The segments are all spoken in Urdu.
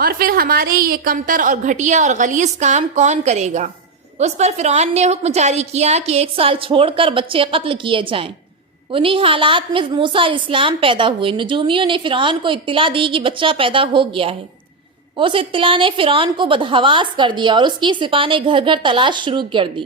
اور پھر ہمارے یہ کمتر اور گھٹیا اور غلیظ کام کون کرے گا؟ اس پر فرعون نے حکم جاری کیا کہ 1 سال چھوڑ کر بچے قتل کیے جائیں۔ انہی حالات میں موسیٰ علیہ السلام پیدا ہوئے۔ نجومیوں نے فرعون کو اطلاع دی کہ بچہ پیدا ہو گیا ہے۔ اس اطلاع نے فرعون کو بدحواس کر دیا اور اس کی سپاہ نے گھر گھر تلاش شروع کر دی۔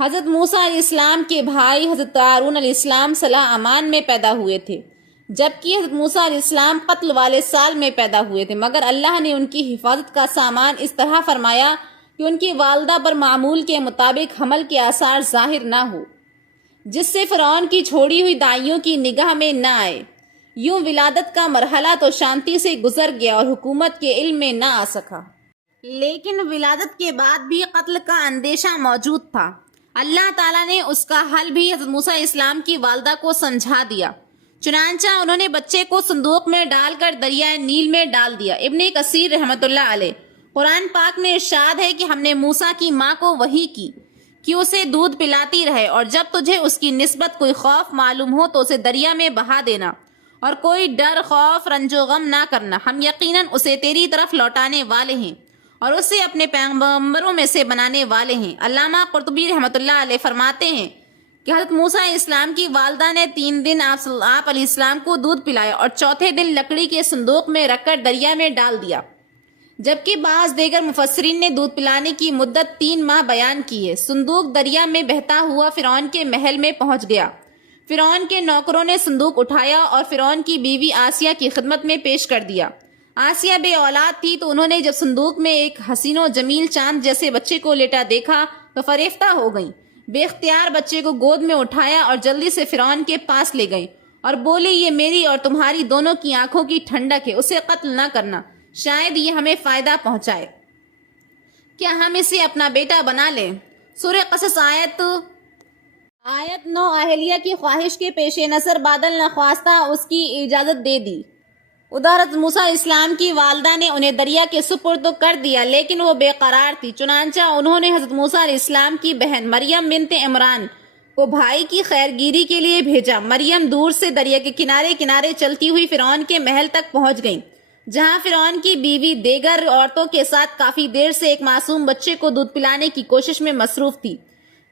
حضرت موسیٰ علیہ السلام کے بھائی حضرت ہارون علیہ السلام صلح امان میں پیدا ہوئے تھے، جبکہ حضرت موسیٰ علیہ السلام قتل والے سال میں پیدا ہوئے تھے، مگر اللہ نے ان کی حفاظت کا سامان اس طرح فرمایا کہ ان کی والدہ پر معمول کے مطابق حمل کے آثار ظاہر نہ ہو، جس سے فرعون کی چھوڑی ہوئی دائیوں کی نگاہ میں نہ آئے۔ یوں ولادت کا مرحلہ تو شانتی سے گزر گیا اور حکومت کے علم میں نہ آ سکا، لیکن ولادت کے بعد بھی قتل کا اندیشہ موجود تھا۔ اللہ تعالیٰ نے اس کا حل بھی حضرت موسیٰ علیہ السلام کی والدہ کو سمجھا دیا، چنانچہ انہوں نے بچے کو صندوق میں ڈال کر دریائے نیل میں ڈال دیا۔ ابن کثیر رحمۃ اللہ علیہ، قرآن پاک میں ارشاد ہے کہ ہم نے موسیٰ کی ماں کو وحی کی کہ اسے دودھ پلاتی رہے، اور جب تجھے اس کی نسبت کوئی خوف معلوم ہو تو اسے دریا میں بہا دینا، اور کوئی ڈر، خوف، رنج و غم نہ کرنا، ہم یقیناً اسے تیری طرف لوٹانے والے ہیں اور اسے اپنے پیغمبروں میں سے بنانے والے ہیں۔ علامہ قرطبی رحمۃ اللہ علیہ فرماتے ہیں کہ حضرت موسیٰ علیہ السلام کی والدہ نے 3 دن آپ علیہ السلام کو دودھ پلایا اور چوتھے دن لکڑی کے صندوق میں رکھ کر دریا میں ڈال دیا، جبکہ بعض دیگر مفسرین نے دودھ پلانے کی مدت 3 ماہ بیان کی ہے۔ صندوق دریا میں بہتا ہوا فرعون کے محل میں پہنچ گیا۔ فرعون کے نوکروں نے صندوق اٹھایا اور فرعون کی بیوی آسیہ کی خدمت میں پیش کر دیا۔ آسیہ بے اولاد تھی، تو انہوں نے جب صندوق میں ایک حسین و جمیل چاند جیسے بچے کو لیٹا دیکھا تو فریفتہ ہو گئیں۔ بے اختیار بچے کو گود میں اٹھایا اور جلدی سے فرعون کے پاس لے گئیں اور بولی، یہ میری اور تمہاری دونوں کی آنکھوں کی ٹھنڈک ہے، اسے قتل نہ کرنا، شاید یہ ہمیں فائدہ پہنچائے۔ کیا ہم اسے اپنا بیٹا بنا لیں؟ سورہ قصص آیت 9 اہلیہ کی خواہش کے پیش نظر بادل نخواستہ اس کی اجازت دے دی۔ ادھر حضرت موسیٰ علیہ السلام کی والدہ نے انہیں دریا کے سپرد کر دیا، لیکن وہ بے قرار تھی، چنانچہ انہوں نے حضرت موسیٰ علیہ السلام کی بہن مریم بنت عمران کو بھائی کی خیرگیری کے لیے بھیجا۔ مریم دور سے دریا کے کنارے کنارے چلتی ہوئی فرعون کے محل تک پہنچ گئیں، جہاں فرعون کی بیوی دیگر عورتوں کے ساتھ کافی دیر سے ایک معصوم بچے کو دودھ پلانے کی کوشش میں مصروف تھی،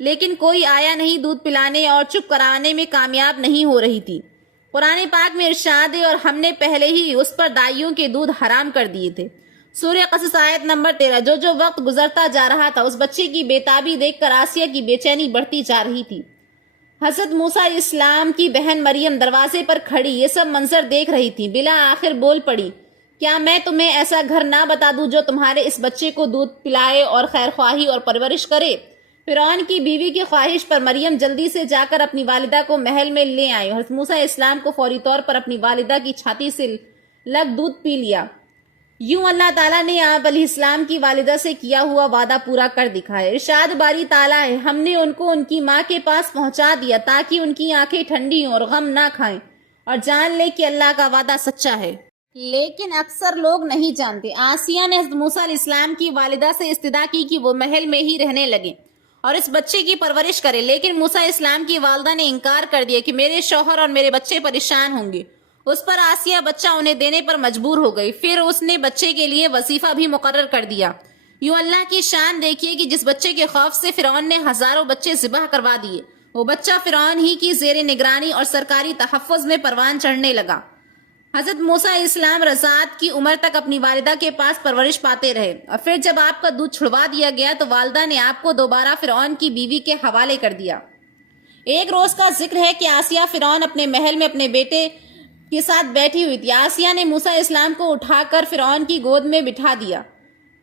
لیکن کوئی آیا نہیں، دودھ پلانے اور چپ کرانے میں کامیاب نہیں ہو رہی تھی۔ قرآن پاک میں ارشاد ہے، اور ہم نے پہلے ہی اس پر دائیوں کے دودھ حرام کر دیے تھے۔ سورہ قصص آیت نمبر 13۔ جو وقت گزرتا جا رہا تھا، اس بچے کی بےتابی دیکھ کر آسیہ کی بے چینی بڑھتی جا رہی تھی۔ حضرت موسیٰ علیہ السلام کی بہن مریم دروازے پر کھڑی یہ سب منظر دیکھ رہی تھی، بلا آخر بول پڑی، کیا میں تمہیں ایسا گھر نہ بتا دوں جو تمہارے اس بچے کو دودھ پلائے اور خیر خواہی اور پرورش کرے؟ فرعون کی بیوی کی خواہش پر مریم جلدی سے جا کر اپنی والدہ کو محل میں لے آئی۔ حضرت موسیٰ علیہ السلام کو فوری طور پر اپنی والدہ کی چھاتی سے لگ دودھ پی لیا۔ یوں اللہ تعالیٰ نے آپ علیہ السلام کی والدہ سے کیا ہوا وعدہ پورا کر دکھایا۔ ارشاد باری تعالیٰ ہے، ہم نے ان کو ان کی ماں کے پاس پہنچا دیا تاکہ ان کی آنکھیں ٹھنڈی ہوں اور غم نہ کھائیں، اور جان لے کہ اللہ کا وعدہ سچا ہے، لیکن اکثر لوگ نہیں جانتے۔ آسیہ نے حضرت موسیٰ علیہ السلام کی والدہ سے استدعا کی کہ وہ محل میں ہی رہنے لگے اور اس بچے کی پرورش کرے، لیکن موسیٰ علیہ السلام کی والدہ نے انکار کر دیا کہ میرے شوہر اور میرے بچے پریشان ہوں گے۔ اس پر آسیہ بچہ انہیں دینے پر مجبور ہو گئی۔ پھر اس نے بچے کے لیے وظیفہ بھی مقرر کر دیا۔ یوں اللہ کی شان دیکھیے کہ جس بچے کے خوف سے فرعون نے ہزاروں بچے ذبح کروا دیے، وہ بچہ فرعون ہی کی زیر نگرانی اور سرکاری تحفظ میں پروان چڑھنے لگا۔ حضرت موسیٰ علیہ السلام رضاعت کی عمر تک اپنی والدہ کے پاس پرورش پاتے رہے، اور پھر جب آپ کا دودھ چھڑوا دیا گیا تو والدہ نے آپ کو دوبارہ فرعون کی بیوی کے حوالے کر دیا۔ ایک روز کا ذکر ہے کہ آسیہ فرعون اپنے محل میں اپنے بیٹے کے ساتھ بیٹھی ہوئی تھی۔ آسیہ نے موسیٰ علیہ السلام کو اٹھا کر فرعون کی گود میں بٹھا دیا۔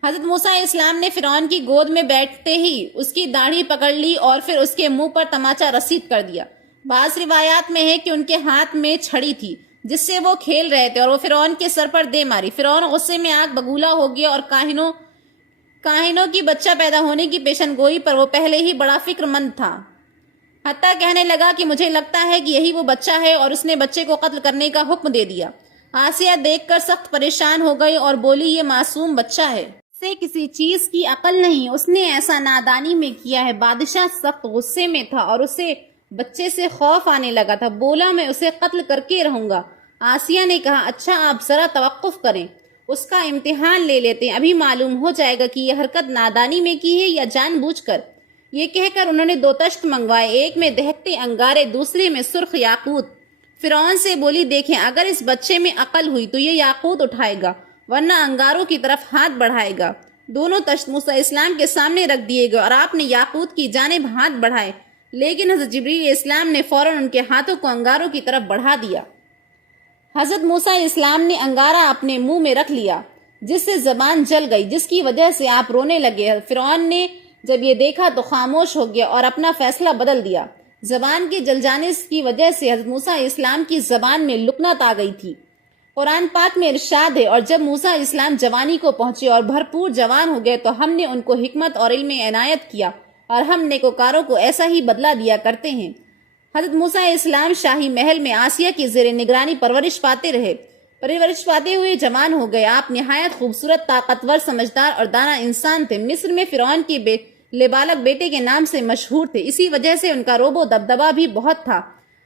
حضرت موسیٰ علیہ السلام نے فرعون کی گود میں بیٹھتے ہی اس کی داڑھی پکڑ لی اور پھر اس کے منہ پر تماچا رسید کر دیا۔ بعض روایات میں ہے کہ ان کے ہاتھ میں چھڑی تھی جس سے وہ کھیل رہے تھے، اور وہ فرعون کے سر پر دے ماری۔ فرعون غصے میں آگ بگولا ہو گیا اور کاہنوں کی بچہ پیدا ہونے کی پیشن گوئی پر وہ پہلے ہی بڑا فکر مند تھا، حتیٰ کہنے لگا کہ مجھے لگتا ہے کہ یہی وہ بچہ ہے، اور اس نے بچے کو قتل کرنے کا حکم دے دیا۔ آسیہ دیکھ کر سخت پریشان ہو گئی اور بولی، یہ معصوم بچہ ہے، اسے کسی چیز کی عقل نہیں، اس نے ایسا نادانی میں کیا ہے۔ بادشاہ سخت غصے میں تھا اور اسے بچے سے خوف آنے لگا تھا، بولا میں اسے قتل کر کے رہوں گا۔ آسیہ نے کہا، اچھا آپ ذرا توقف کریں۔ اس کا امتحان لے لیتے ہیں، ابھی معلوم ہو جائے گا کہ یہ حرکت نادانی میں کی ہے یا جان بوجھ کر۔ یہ کہہ کر انہوں نے 2 تشت منگوائے، ایک میں دہکتے انگارے، دوسرے میں سرخ یاقوت۔ فرعون سے بولی دیکھیں اگر اس بچے میں عقل ہوئی تو یہ یاقوت اٹھائے گا ورنہ انگاروں کی طرف ہاتھ بڑھائے گا۔ دونوں تشت موسیٰ علیہ السلام کے سامنے رکھ دیے گئے اور آپ نے یاقوت کی جانب ہاتھ بڑھائے، لیکن حضرت جبریل علیہ السلام نے فوراً ان کے ہاتھوں کو انگاروں کی طرف بڑھا دیا۔ حضرت موسیٰ علیہ السلام نے انگارہ اپنے منہ میں رکھ لیا جس سے زبان جل گئی، جس کی وجہ سے آپ رونے لگے۔ فرعون نے جب یہ دیکھا تو خاموش ہو گیا اور اپنا فیصلہ بدل دیا۔ زبان کے جل جانے کی وجہ سے حضرت موسیٰ علیہ السلام کی زبان میں لکنت آ گئی تھی۔ قرآن پاک میں ارشاد ہے، اور جب موسیٰ علیہ السلام جوانی کو پہنچے اور بھرپور جوان ہو گئے تو ہم نے ان کو حکمت اور علم عنایت کیا اور ہم نیکوکاروں کو ایسا ہی بدلہ دیا کرتے ہیں۔ حضرت موسیٰ علیہ السلام شاہی محل میں آسیہ کی زیر نگرانی پرورش پاتے رہے، پرورش پاتے ہوئے جوان ہو گئے۔ آپ نہایت خوبصورت، طاقتور، سمجھدار اور دانا انسان تھے۔ مصر میں فرعون کے لبالغ بیٹے کے نام سے مشہور تھے، اسی وجہ سے ان کا رعب و دبدبہ بھی بہت تھا۔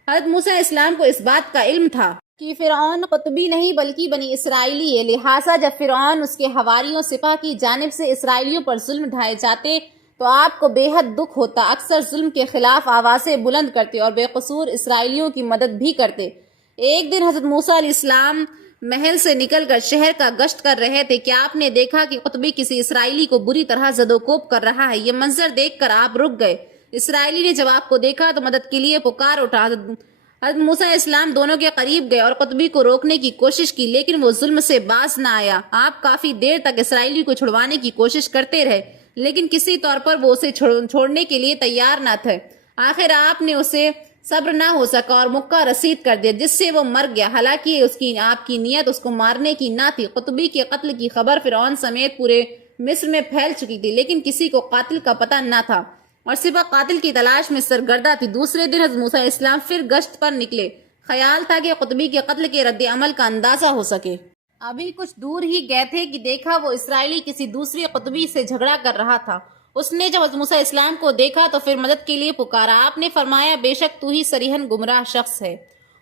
حضرت موسیٰ علیہ السلام کو اس بات کا علم تھا کہ فرعون قطبی نہیں بلکہ بنی اسرائیلی ہے، لہٰذا جب فرعون اس کے حواریوں سپاہ کی جانب سے اسرائیلیوں پر ظلم ڈھائے جاتے تو آپ کو بے حد دکھ ہوتا، اکثر ظلم کے خلاف آوازیں بلند کرتے اور بے قصور اسرائیلیوں کی مدد بھی کرتے۔ ایک دن حضرت موسیٰ علیہ السلام محل سے نکل کر شہر کا گشت کر رہے تھے کہ آپ نے دیکھا کہ قطبی کسی اسرائیلی کو بری طرح زد و کوب کر رہا ہے۔ یہ منظر دیکھ کر آپ رک گئے۔ اسرائیلی نے جب آپ کو دیکھا تو مدد کے لیے پکار اٹھا۔ حضرت موسیٰ علیہ السلام دونوں کے قریب گئے اور قطبی کو روکنے کی کوشش کی، لیکن وہ ظلم سے باز نہ آیا۔ آپ کافی دیر تک اسرائیلی کو چھڑوانے کی کوشش کرتے رہے، لیکن کسی طور پر وہ اسے چھوڑنے کے لیے تیار نہ تھے۔ آخر آپ نے اسے صبر نہ ہو سکا اور مکہ رسید کر دیا، جس سے وہ مر گیا، حالانکہ آپ کی نیت اس کو مارنے کی نہ تھی۔ قطبی کے قتل کی خبر فرعون سمیت پورے مصر میں پھیل چکی تھی، لیکن کسی کو قاتل کا پتہ نہ تھا اور سپہ قاتل کی تلاش میں سرگردہ تھی۔ دوسرے دن حضرت موسیٰ علیہ السلام پھر گشت پر نکلے، خیال تھا کہ قطبی کے قتل کے رد عمل کا اندازہ ہو سکے۔ ابھی کچھ دور ہی گئے تھے کہ دیکھا وہ اسرائیلی کسی دوسری قطبی سے جھگڑا کر رہا تھا۔ اس نے جب حضرت موسیٰ علیہ السلام کو دیکھا تو پھر مدد کے لیے پکارا۔ آپ نے فرمایا بے شک تو ہی صریحاً گمراہ شخص ہے،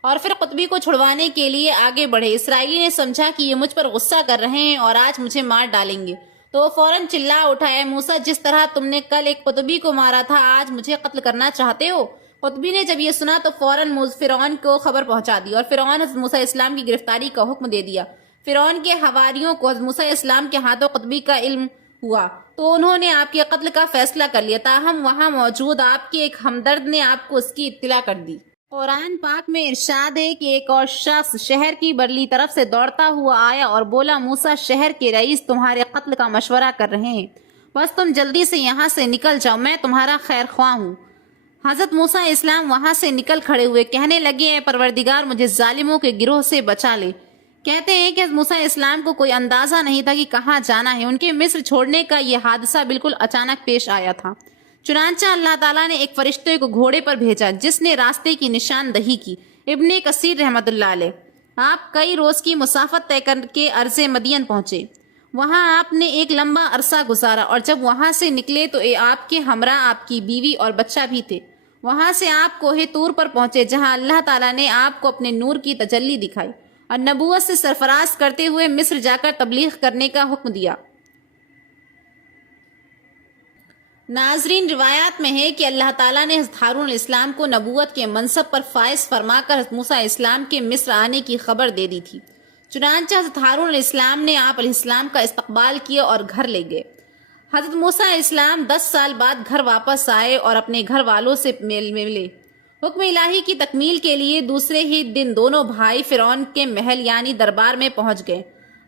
اور پھر قطبی کو چھڑوانے کے لیے آگے بڑھے۔ اسرائیلی نے سمجھا کہ یہ مجھ پر غصہ کر رہے ہیں اور آج مجھے مار ڈالیں گے، تو وہ فوراً چلا اٹھا، اے موسیٰ، جس طرح تم نے کل ایک قطبی کو مارا تھا آج مجھے قتل کرنا چاہتے ہو؟ قطبی نے جب یہ سنا تو فوراً فرعون کو خبر پہنچا دی اور فرعون حضرت موسیٰ علیہ السلام کی گرفتاری کا حکم دے دیا۔ فرعون کے حواریوں کو حضرت موسیٰ علیہ السلام کے ہاتھوں قطبی کا علم ہوا تو انہوں نے آپ کے قتل کا فیصلہ کر لیا، تاہم وہاں موجود آپ کے ایک ہمدرد نے آپ کو اس کی اطلاع کر دی۔ قرآن پاک میں ارشاد ہے کہ ایک اور شخص شہر کی برلی طرف سے دوڑتا ہوا آیا اور بولا، موسیٰ، شہر کے رئیس تمہارے قتل کا مشورہ کر رہے ہیں، بس تم جلدی سے یہاں سے نکل جاؤ، میں تمہارا خیر خواہ ہوں۔ حضرت موسیٰ علیہ السلام وہاں سے نکل کھڑے ہوئے، کہنے لگے، اے پروردگار، مجھے ظالموں کے گروہ سے بچا لے۔ کہتے ہیں کہ حضرت موسیٰ علیہ السلام کو کوئی اندازہ نہیں تھا کہ کہاں جانا ہے۔ ان کے مصر چھوڑنے کا یہ حادثہ بالکل اچانک پیش آیا تھا۔ چنانچہ اللہ تعالیٰ نے ایک فرشتے کو گھوڑے پر بھیجا جس نے راستے کی نشاندہی کی۔ ابن کثیر رحمۃ اللہ علیہ، آپ کئی روز کی مسافت طے کر کے ارض مدین پہنچے۔ وہاں آپ نے ایک لمبا عرصہ گزارا اور جب وہاں سے نکلے تو آپ کے ہمراہ آپ کی بیوی اور بچہ بھی تھے۔ وہاں سے آپ کوہ طور پر پہنچے جہاں اللہ تعالیٰ نے آپ کو اپنے نور کی تجلی دکھائی اور نبوت سے سرفراز کرتے ہوئے مصر جا کر تبلیغ کرنے کا حکم دیا۔ ناظرین، روایات میں ہے کہ اللہ تعالیٰ نے حضرت ہارون علیہ السلام کو نبوت کے منصب پر فائز فرما کر حضرت موسیٰ علیہ السلام کے مصر آنے کی خبر دے دی تھی۔ چنانچہ حضرت ہارون علیہ السلام نے آپ علیہ السلام کا استقبال کیا اور گھر لے گئے۔ حضرت موسیٰ علیہ السلام 10 سال بعد گھر واپس آئے اور اپنے گھر والوں سے ملے۔ حکم الہی کی تکمیل کے لیے دوسرے ہی دن دونوں بھائی فرعون کے محل یعنی دربار میں پہنچ گئے۔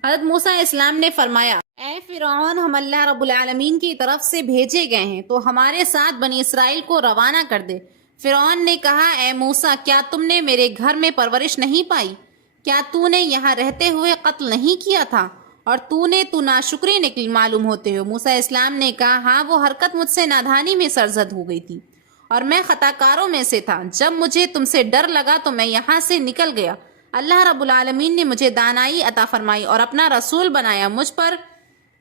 حضرت موسیٰ علیہ السلام نے فرمایا، اے فرعون، ہم اللہ رب العالمین کی طرف سے بھیجے گئے ہیں، تو ہمارے ساتھ بنی اسرائیل کو روانہ کر دے۔ فرعون نے کہا، اے موسیٰ، کیا تم نے میرے گھر میں پرورش نہیں پائی؟ کیا تو نے یہاں رہتے ہوئے قتل نہیں کیا تھا؟ اور تو ناشکری معلوم ہوتے ہو۔ موسیٰ علیہ السلام نے کہا، ہاں، وہ حرکت مجھ سے نادانی میں سرزد ہو گئی تھی اور میں خطا کاروں میں سے تھا۔ جب مجھے تم سے ڈر لگا تو میں یہاں سے نکل گیا۔ اللہ رب العالمین نے مجھے دانائی عطا فرمائی اور اپنا رسول بنایا۔ مجھ پر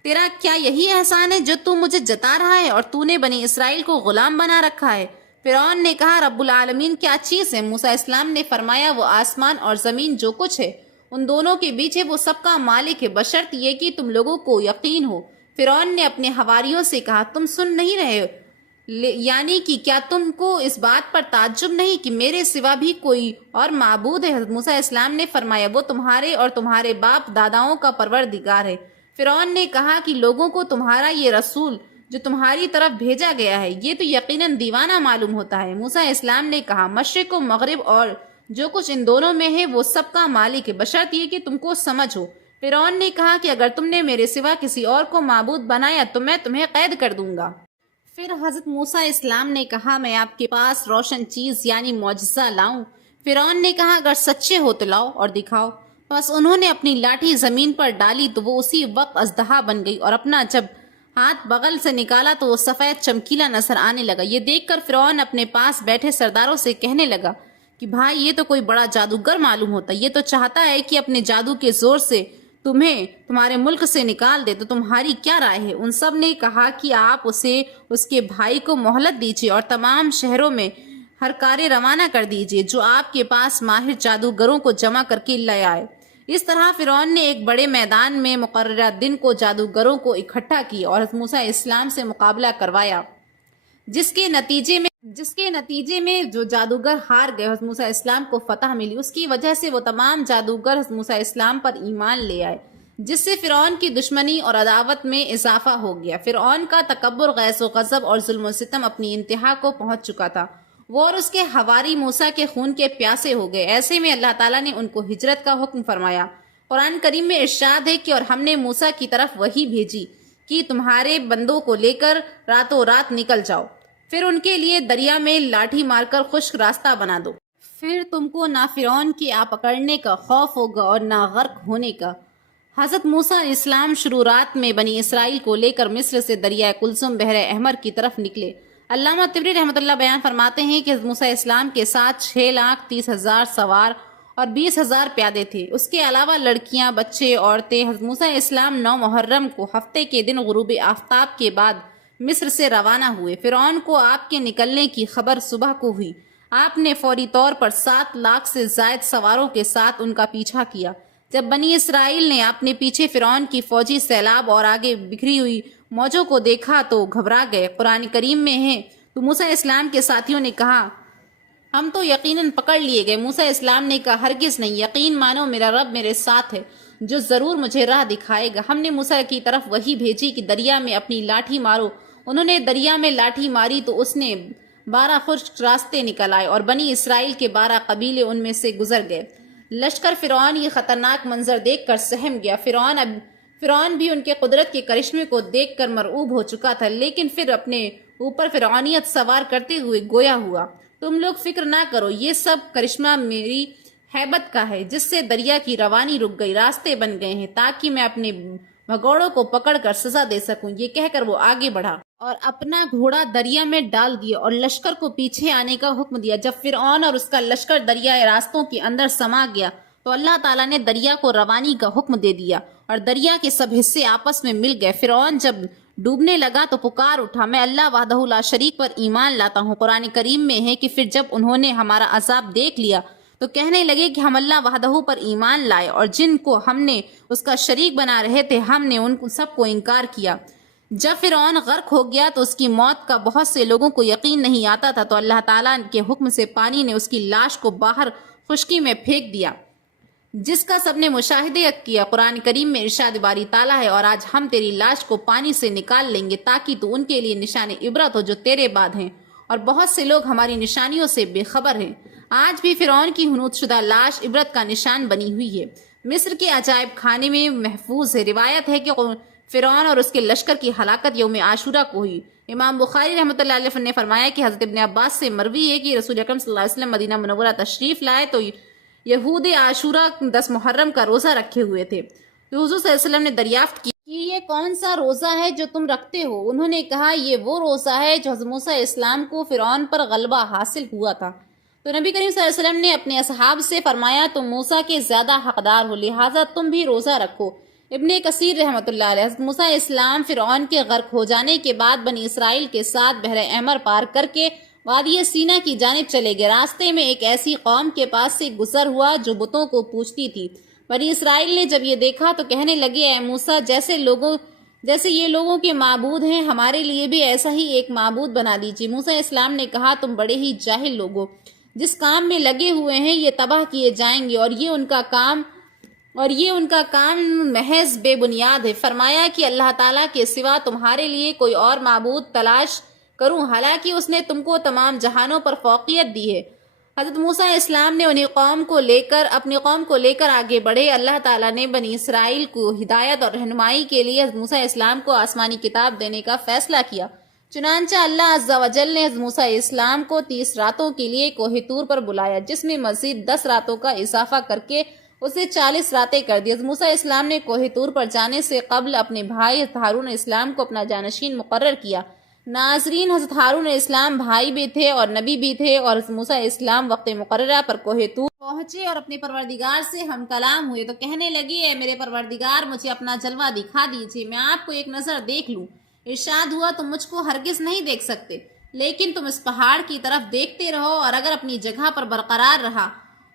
تیرا کیا یہی احسان ہے جو تو مجھے جتا رہا ہے، اور تو نے بنی اسرائیل کو غلام بنا رکھا ہے؟ فرعون نے کہا، رب العالمین کیا چیز ہے؟ موسیٰ علیہ السلام نے فرمایا، وہ آسمان اور زمین جو کچھ ہے ان دونوں کے بیچ ہے، وہ سب کا مالک ہے، بشرط یہ کہ تم لوگوں کو یقین ہو۔ فرعون نے اپنے حواریوں سے کہا، تم سن نہیں رہے، یعنی کہ کیا تم کو اس بات پر تعجب نہیں کہ میرے سوا بھی کوئی اور معبود ہے؟ حضرت موسیٰ علیہ السلام نے فرمایا، وہ تمہارے اور تمہارے باپ داداؤں کا پروردگار ہے۔ فرعون نے کہا کہ لوگوں کو تمہارا یہ رسول جو تمہاری طرف بھیجا گیا ہے، یہ تو یقیناً دیوانہ معلوم ہوتا ہے۔ موسیٰ علیہ السلام نے کہا، مشرق و مغرب اور جو کچھ ان دونوں میں ہے وہ سب کا مالک ہے، بشرط یہ کہ تم کو سمجھ ہو۔ فرعون نے کہا کہ اگر تم نے میرے سوا کسی اور کو معبود بنایا تو میں تمہیں قید کر دوں گا۔ پھر حضرت موسیٰ علیہ السلام نے کہا، میں آپ کے پاس روشن چیز یعنی معجزہ لاؤں؟ فرعون نے کہا، اگر سچے ہو تو لاؤ اور دکھاؤ۔ بس انہوں نے اپنی لاٹھی زمین پر ڈالی تو وہ اسی وقت اژدہا بن گئی، اور اپنا جب ہاتھ بغل سے نکالا تو وہ سفید چمکیلا نظر آنے لگا۔ یہ دیکھ کر فرعون اپنے پاس بیٹھے سرداروں سے کہنے لگا کہ بھائی، یہ تو کوئی بڑا جادوگر معلوم ہوتا، یہ تو چاہتا ہے کہ اپنے جادو کے زور سے تمہیں تمہارے ملک سے نکال دے، تو تمہاری کیا رائے ہے؟ ان سب نے کہا کہ آپ اسے اس کے بھائی کو مہلت دیجیے اور تمام شہروں میں ہر کارے روانہ کر دیجیے جو آپ کے پاس ماہر جادوگروں کو جمع کر کے لے آئے۔ اس طرح فرعون نے ایک بڑے میدان میں مقررہ دن کو جادوگروں کو اکٹھا کیا اور حضرت موسیٰ علیہ السلام سے مقابلہ کروایا، جس کے نتیجے میں جو جادوگر ہار گئے، حضرت موسیٰ علیہ السلام کو فتح ملی۔ اس کی وجہ سے وہ تمام جادوگر حضرت موسیٰ علیہ السلام پر ایمان لے آئے، جس سے فرعون کی دشمنی اور عداوت میں اضافہ ہو گیا۔ فرعون کا تکبر، غیظ و غضب اور ظلم و ستم اپنی انتہا کو پہنچ چکا تھا۔ وہ اور اس کے حواری موسیٰ کے خون کے پیاسے ہو گئے۔ ایسے میں اللہ تعالیٰ نے ان کو ہجرت کا حکم فرمایا۔ قرآن کریم میں ارشاد ہے کہ اور ہم نے موسیٰ کی طرف وحی بھیجی کہ تمہارے بندوں کو لے کر راتوں رات نکل جاؤ، پھر ان کے لیے دریا میں لاٹھی مار کر خشک راستہ بنا دو، پھر تم کو نہ فرعون کے آ پکڑنے کا خوف ہوگا اور نہ غرق ہونے کا۔ حضرت موسیٰ علیہ السلام شروع رات میں بنی اسرائیل کو لے کر مصر سے دریائے کلثم بحر احمر کی طرف نکلے۔ علامہ طبری رحمۃ اللہ بیان فرماتے ہیں کہ حضرت موسیٰ علیہ السلام کے ساتھ 6,30,000 سوار اور 20,000 پیادے تھے۔ اس کے علاوہ لڑکیاں، بچے، عورتیں۔ حضرت موسیٰ علیہ السلام 9 محرم کو ہفتے کے دن غروب آفتاب کے بعد مصر سے روانہ ہوئے۔ فرعون کو آپ کے نکلنے کی خبر صبح کو ہوئی۔ آپ نے فوری طور پر 7 لاکھ سے زائد سواروں کے ساتھ ان کا پیچھا کیا۔ جب بنی اسرائیل نے اپنے پیچھے فرعون کی فوجی سیلاب اور آگے بکھری ہوئی موجوں کو دیکھا تو گھبرا گئے۔ قرآن کریم میں ہے، تو موسیٰ علیہ السلام کے ساتھیوں نے کہا، ہم تو یقیناً پکڑ لیے گئے۔ موسیٰ علیہ السلام نے کہا، ہرگز نہیں، یقین مانو میرا رب میرے ساتھ ہے جو ضرور مجھے راہ دکھائے گا۔ ہم نے موسیٰ کی طرف وحی بھیجی کہ دریا میں اپنی لاٹھی مارو۔ انہوں نے دریا میں لاٹھی ماری تو اس نے 12 خشک راستے نکل آئے اور بنی اسرائیل کے 12 قبیلے ان میں سے گزر گئے۔ لشکر فرعون یہ خطرناک منظر دیکھ کر سہم گیا۔ فرعون بھی ان کے قدرت کے کرشمے کو دیکھ کر مرعوب ہو چکا تھا، لیکن پھر اپنے اوپر فرعونیت سوار کرتے ہوئے گویا ہوا، تم لوگ فکر نہ کرو، یہ سب کرشمہ میری ہیبت کا ہے جس سے دریا کی روانی رک گئی، راستے بن گئے ہیں تاکہ میں اپنے بھگوڑوں کو پکڑ کر سزا دے سکوں۔ یہ کہہ کر وہ آگے بڑھا اور اپنا گھوڑا دریا میں ڈال دیا اور لشکر کو پیچھے آنے کا حکم دیا۔ جب فرعون اور اس کا لشکر دریائے راستوں کے اندر سما گیا تو اللہ تعالیٰ نے دریا کو روانی کا حکم دے دیا اور دریا کے سب حصے آپس میں مل گئے۔ فرعون جب ڈوبنے لگا تو پکار اٹھا، میں اللہ وحدہ لا شریک پر ایمان لاتا ہوں۔ قرآن کریم میں ہے کہ پھر جب انہوں نے ہمارا عذاب دیکھ لیا تو کہنے لگے کہ ہم اللہ وحدہ پر ایمان لائے، اور جن کو ہم نے اس کا شریک بنا رہے تھے ہم نے ان سب کو انکار کیا۔ جب فرعون غرق ہو گیا تو اس کی موت کا بہت سے لوگوں کو یقین نہیں آتا تھا، تو اللہ تعالیٰ کے حکم سے پانی نے اس کی لاش کو باہر خشکی میں پھینک دیا، جس کا سب نے مشاہدہ کیا۔ قرآن کریم میں ارشاد باری تعالیٰ ہے، اور آج ہم تیری لاش کو پانی سے نکال لیں گے تاکہ تو ان کے لیے نشان عبرت ہو جو تیرے بعد ہیں، اور بہت سے لوگ ہماری نشانیوں سے بے خبر ہیں۔ آج بھی فرعون کی حنوط شدہ لاش عبرت کا نشان بنی ہوئی ہے، مصر کے عجائب خانے میں محفوظ ہے۔ روایت ہے کہ فرعون اور اس کے لشکر کی ہلاکت یوم عاشورہ کو ہوئی۔ امام بخاری رحمۃ اللہ علیہ نے فرمایا کہ حضرت ابن عباس سے مروی ہے کہ رسول اکرم صلی اللہ علیہ وسلم مدینہ منورہ تشریف لائے تو یہود عاشورہ 10 محرم کا روزہ رکھے ہوئے تھے، تو حضور صلی اللہ علیہ وسلم نے دریافت کی کہ یہ کون سا روزہ ہے جو تم رکھتے ہو؟ انہوں نے کہا، یہ وہ روزہ ہے جو حضرت موسیٰ علیہ السلام کو فرعون پر غلبہ حاصل ہوا تھا۔ تو نبی کریم صلی اللہ علیہ وسلم نے اپنے اصحاب سے فرمایا، تم موسیٰ کے زیادہ حقدار ہو، لہٰذا تم بھی روزہ رکھو۔ ابن کثیر رحمۃ اللہ علیہ، حضرت موسیٰ علیہ السلام فرعون کے غرق ہو جانے کے بعد بنی اسرائیل کے ساتھ بحر احمر پار کر کے وادی سینا کی جانب چلے گئے۔ راستے میں ایک ایسی قوم کے پاس سے گزر ہوا جو بتوں کو پوجتی تھی۔ بنی اسرائیل نے جب یہ دیکھا تو کہنے لگے اے موسیٰ جیسے یہ لوگوں کے معبود ہیں ہمارے لیے بھی ایسا ہی ایک معبود بنا دیجیے۔ موسیٰ علیہ السلام نے کہا تم بڑے ہی جاہل لوگو، جس کام میں لگے ہوئے ہیں یہ تباہ کیے جائیں گے اور یہ ان کا کام محض بے بنیاد ہے۔ فرمایا کہ اللہ تعالیٰ کے سوا تمہارے لیے کوئی اور معبود تلاش کروں حالانکہ اس نے تم کو تمام جہانوں پر فوقیت دی ہے۔ حضرت موسیٰ علیہ السلام نے اپنی قوم کو لے کر آگے بڑھے۔ اللہ تعالیٰ نے بنی اسرائیل کو ہدایت اور رہنمائی کے لیے حضرت موسیٰ علیہ السلام کو آسمانی کتاب دینے کا فیصلہ کیا۔ چنانچہ اللہ عز و جل نے حضرت موسیٰ علیہ السلام کو 30 راتوں کے لیے کوہ طور پر بلایا، جس میں مزید 10 راتوں کا اضافہ کر کے اسے 40 راتیں کر دی۔ حضرت موسیٰ علیہ السلام نے کوہ طور پر جانے سے قبل اپنے بھائی حضرت ہارون علیہ السلام کو اپنا جانشین مقرر کیا۔ ناظرین، حضرت ہارون علیہ السلام بھائی بھی تھے اور نبی بھی تھے، اور حضرت موسیٰ علیہ السلام وقت مقررہ پر کوہ طور پہنچے اور اپنے پروردگار سے ہم کلام ہوئے تو کہنے لگے اے میرے پروردگار مجھے اپنا جلوہ دکھا دیجیے، میں آپ کو ایک نظر دیکھ لوں۔ ارشاد ہوا تم مجھ کو ہرگز نہیں دیکھ سکتے، لیکن تم اس پہاڑ کی طرف دیکھتے رہو اور اگر اپنی جگہ پر برقرار رہا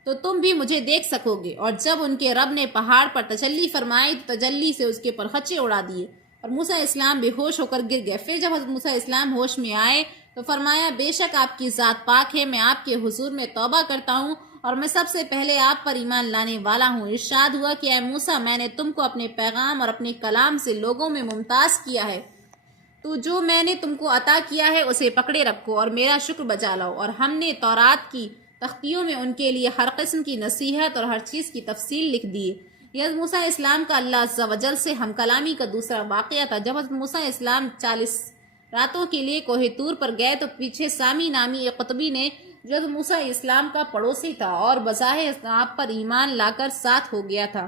تو تم بھی مجھے دیکھ سکو گے۔ اور جب ان کے رب نے پہاڑ پر تجلی فرمائی تو تجلی سے اس کے پرخچے اڑا دیے اور موسیٰ علیہ السلام بے ہوش ہو کر گر گئے۔ پھر جب حضرت موسیٰ علیہ السلام ہوش میں آئے تو فرمایا بے شک آپ کی ذات پاک ہے، میں آپ کے حضور میں توبہ کرتا ہوں اور میں سب سے پہلے آپ پر ایمان لانے والا ہوں۔ ارشاد ہوا کہ اے موسیٰ میں نے تم کو اپنے پیغام اور اپنے کلام سے لوگوں میں ممتاز کیا ہے، تو جو میں نے تم کو عطا کیا ہے اسے پکڑے رکھو اور میرا شکر بجا لاؤ۔ اور ہم نے تورات کی تختیوں میں ان کے لیے ہر قسم کی نصیحت اور ہر چیز کی تفصیل لکھ دی۔ یہ حضرت موسیٰ علیہ السلام کا اللہ عز و جل سے ہم کلامی کا دوسرا واقعہ تھا۔ جب حضرت موسیٰ علیہ السلام 40 راتوں کے لیے کوہ طور پر گئے تو پیچھے سامی نامی ایک قطبی نے جو حضرت موسیٰ علیہ السلام کا پڑوسی تھا اور بظاہر آپ پر ایمان لا کر ساتھ ہو گیا تھا،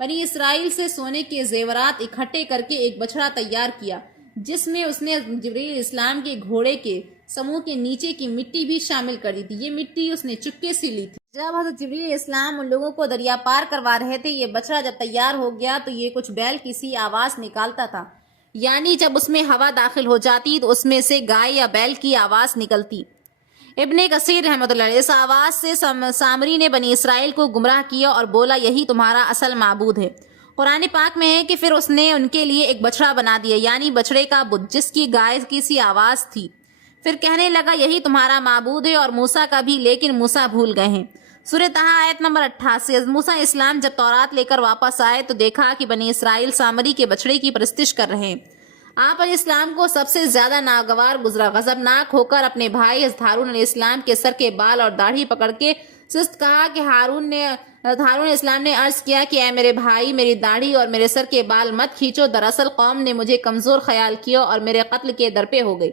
بنی اسرائیل سے سونے کے زیورات اکٹھے کر کے ایک بچھڑا تیار کیا، جس میں اس نے جبریل علیہ السلام کے گھوڑے کے سموں کے نیچے کی مٹی بھی شامل کر دی تھی۔ یہ مٹی اس نے چپکے سے لی تھی۔ جب حضرت جبریل علیہ السلام ان لوگوں کو دریا پار کروا رہے تھے، یہ بچڑا جب تیار ہو گیا تو یہ کچھ بیل کی سی آواز نکالتا تھا، یعنی جب اس میں ہوا داخل ہو جاتی تو اس میں سے گائے یا بیل کی آواز نکلتی۔ ابن کثیر رحمۃ اللہ علیہ اس آواز سے سامری نے بنی اسرائیل کو گمراہ کیا اور بولا یہی تمہارا اصل معبود ہے۔ قرآن پاک میں ہے کہ پھر اس نے ان کے لیے ایک بچڑا بنا دیا، یعنی بچڑے کا بت جس کی گائے کی سی آواز تھی۔ پھر کہنے لگا یہی تمہارا معبود ہے اور موسیٰ کا بھی، لیکن موسیٰ بھول گئے ہیں۔ سورہ طٰہٰ آیت نمبر 88۔ موسیٰ علیہ السلام جب تورات لے کر واپس آئے تو دیکھا کہ بنی اسرائیل سامری کے بچڑے کی پرستش کر رہے ہیں۔ آپ علیہ السلام کو سب سے زیادہ ناگوار گزرا، غضبناک ہو کر اپنے بھائی حضرت ہارون علیہ السلام کے سر کے بال اور داڑھی پکڑ کے سست کہا کہ ہارون علیہ السلام نے عرض کیا کہ اے میرے بھائی میری داڑھی اور میرے سر کے بال مت کھینچو، دراصل قوم نے مجھے کمزور خیال کیا اور میرے قتل کے در پہ ہو گئی۔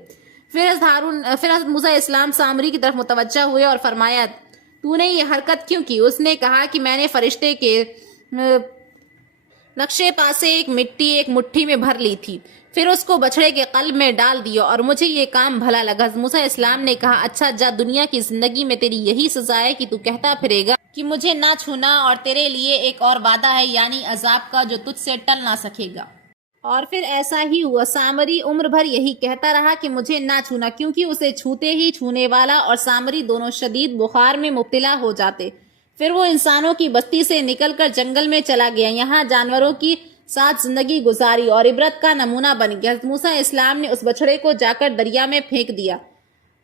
پھر حضرت موسیٰ علیہ السلام سامری کی طرف متوجہ ہوئے اور فرمایا تو نے یہ حرکت کیوں کی؟ اس نے کہا کہ میں نے فرشتے کے نقشے پاسے ایک مٹھی میں بھر لی تھی، پھر اس کو بچڑے کے قلب میں ڈال دیا اور مجھے یہ کام بھلا لگا۔ موسیٰ علیہ السلام نے کہا اچھا جا، دنیا کی زندگی میں تیری یہی سزا ہے کہ تو کہتا پھرے گا کہ مجھے نہ چھونا، اور تیرے لیے ایک اور وعدہ ہے یعنی عذاب کا جو تجھ سے ٹل نہ سکے گا۔ اور پھر ایسا ہی ہوا، سامری عمر بھر یہی کہتا رہا کہ مجھے نہ چھونا، کیونکہ اسے چھوتے ہی چھونے والا اور سامری دونوں شدید بخار میں مبتلا ہو جاتے۔ پھر وہ انسانوں کی بستی سے نکل کر جنگل میں چلا گیا، یہاں جانوروں کی ساتھ زندگی گزاری اور عبرت کا نمونہ بن گیا۔ حضرت موسیٰ علیہ السلام نے اس بچڑے کو جا کر دریا میں پھینک دیا۔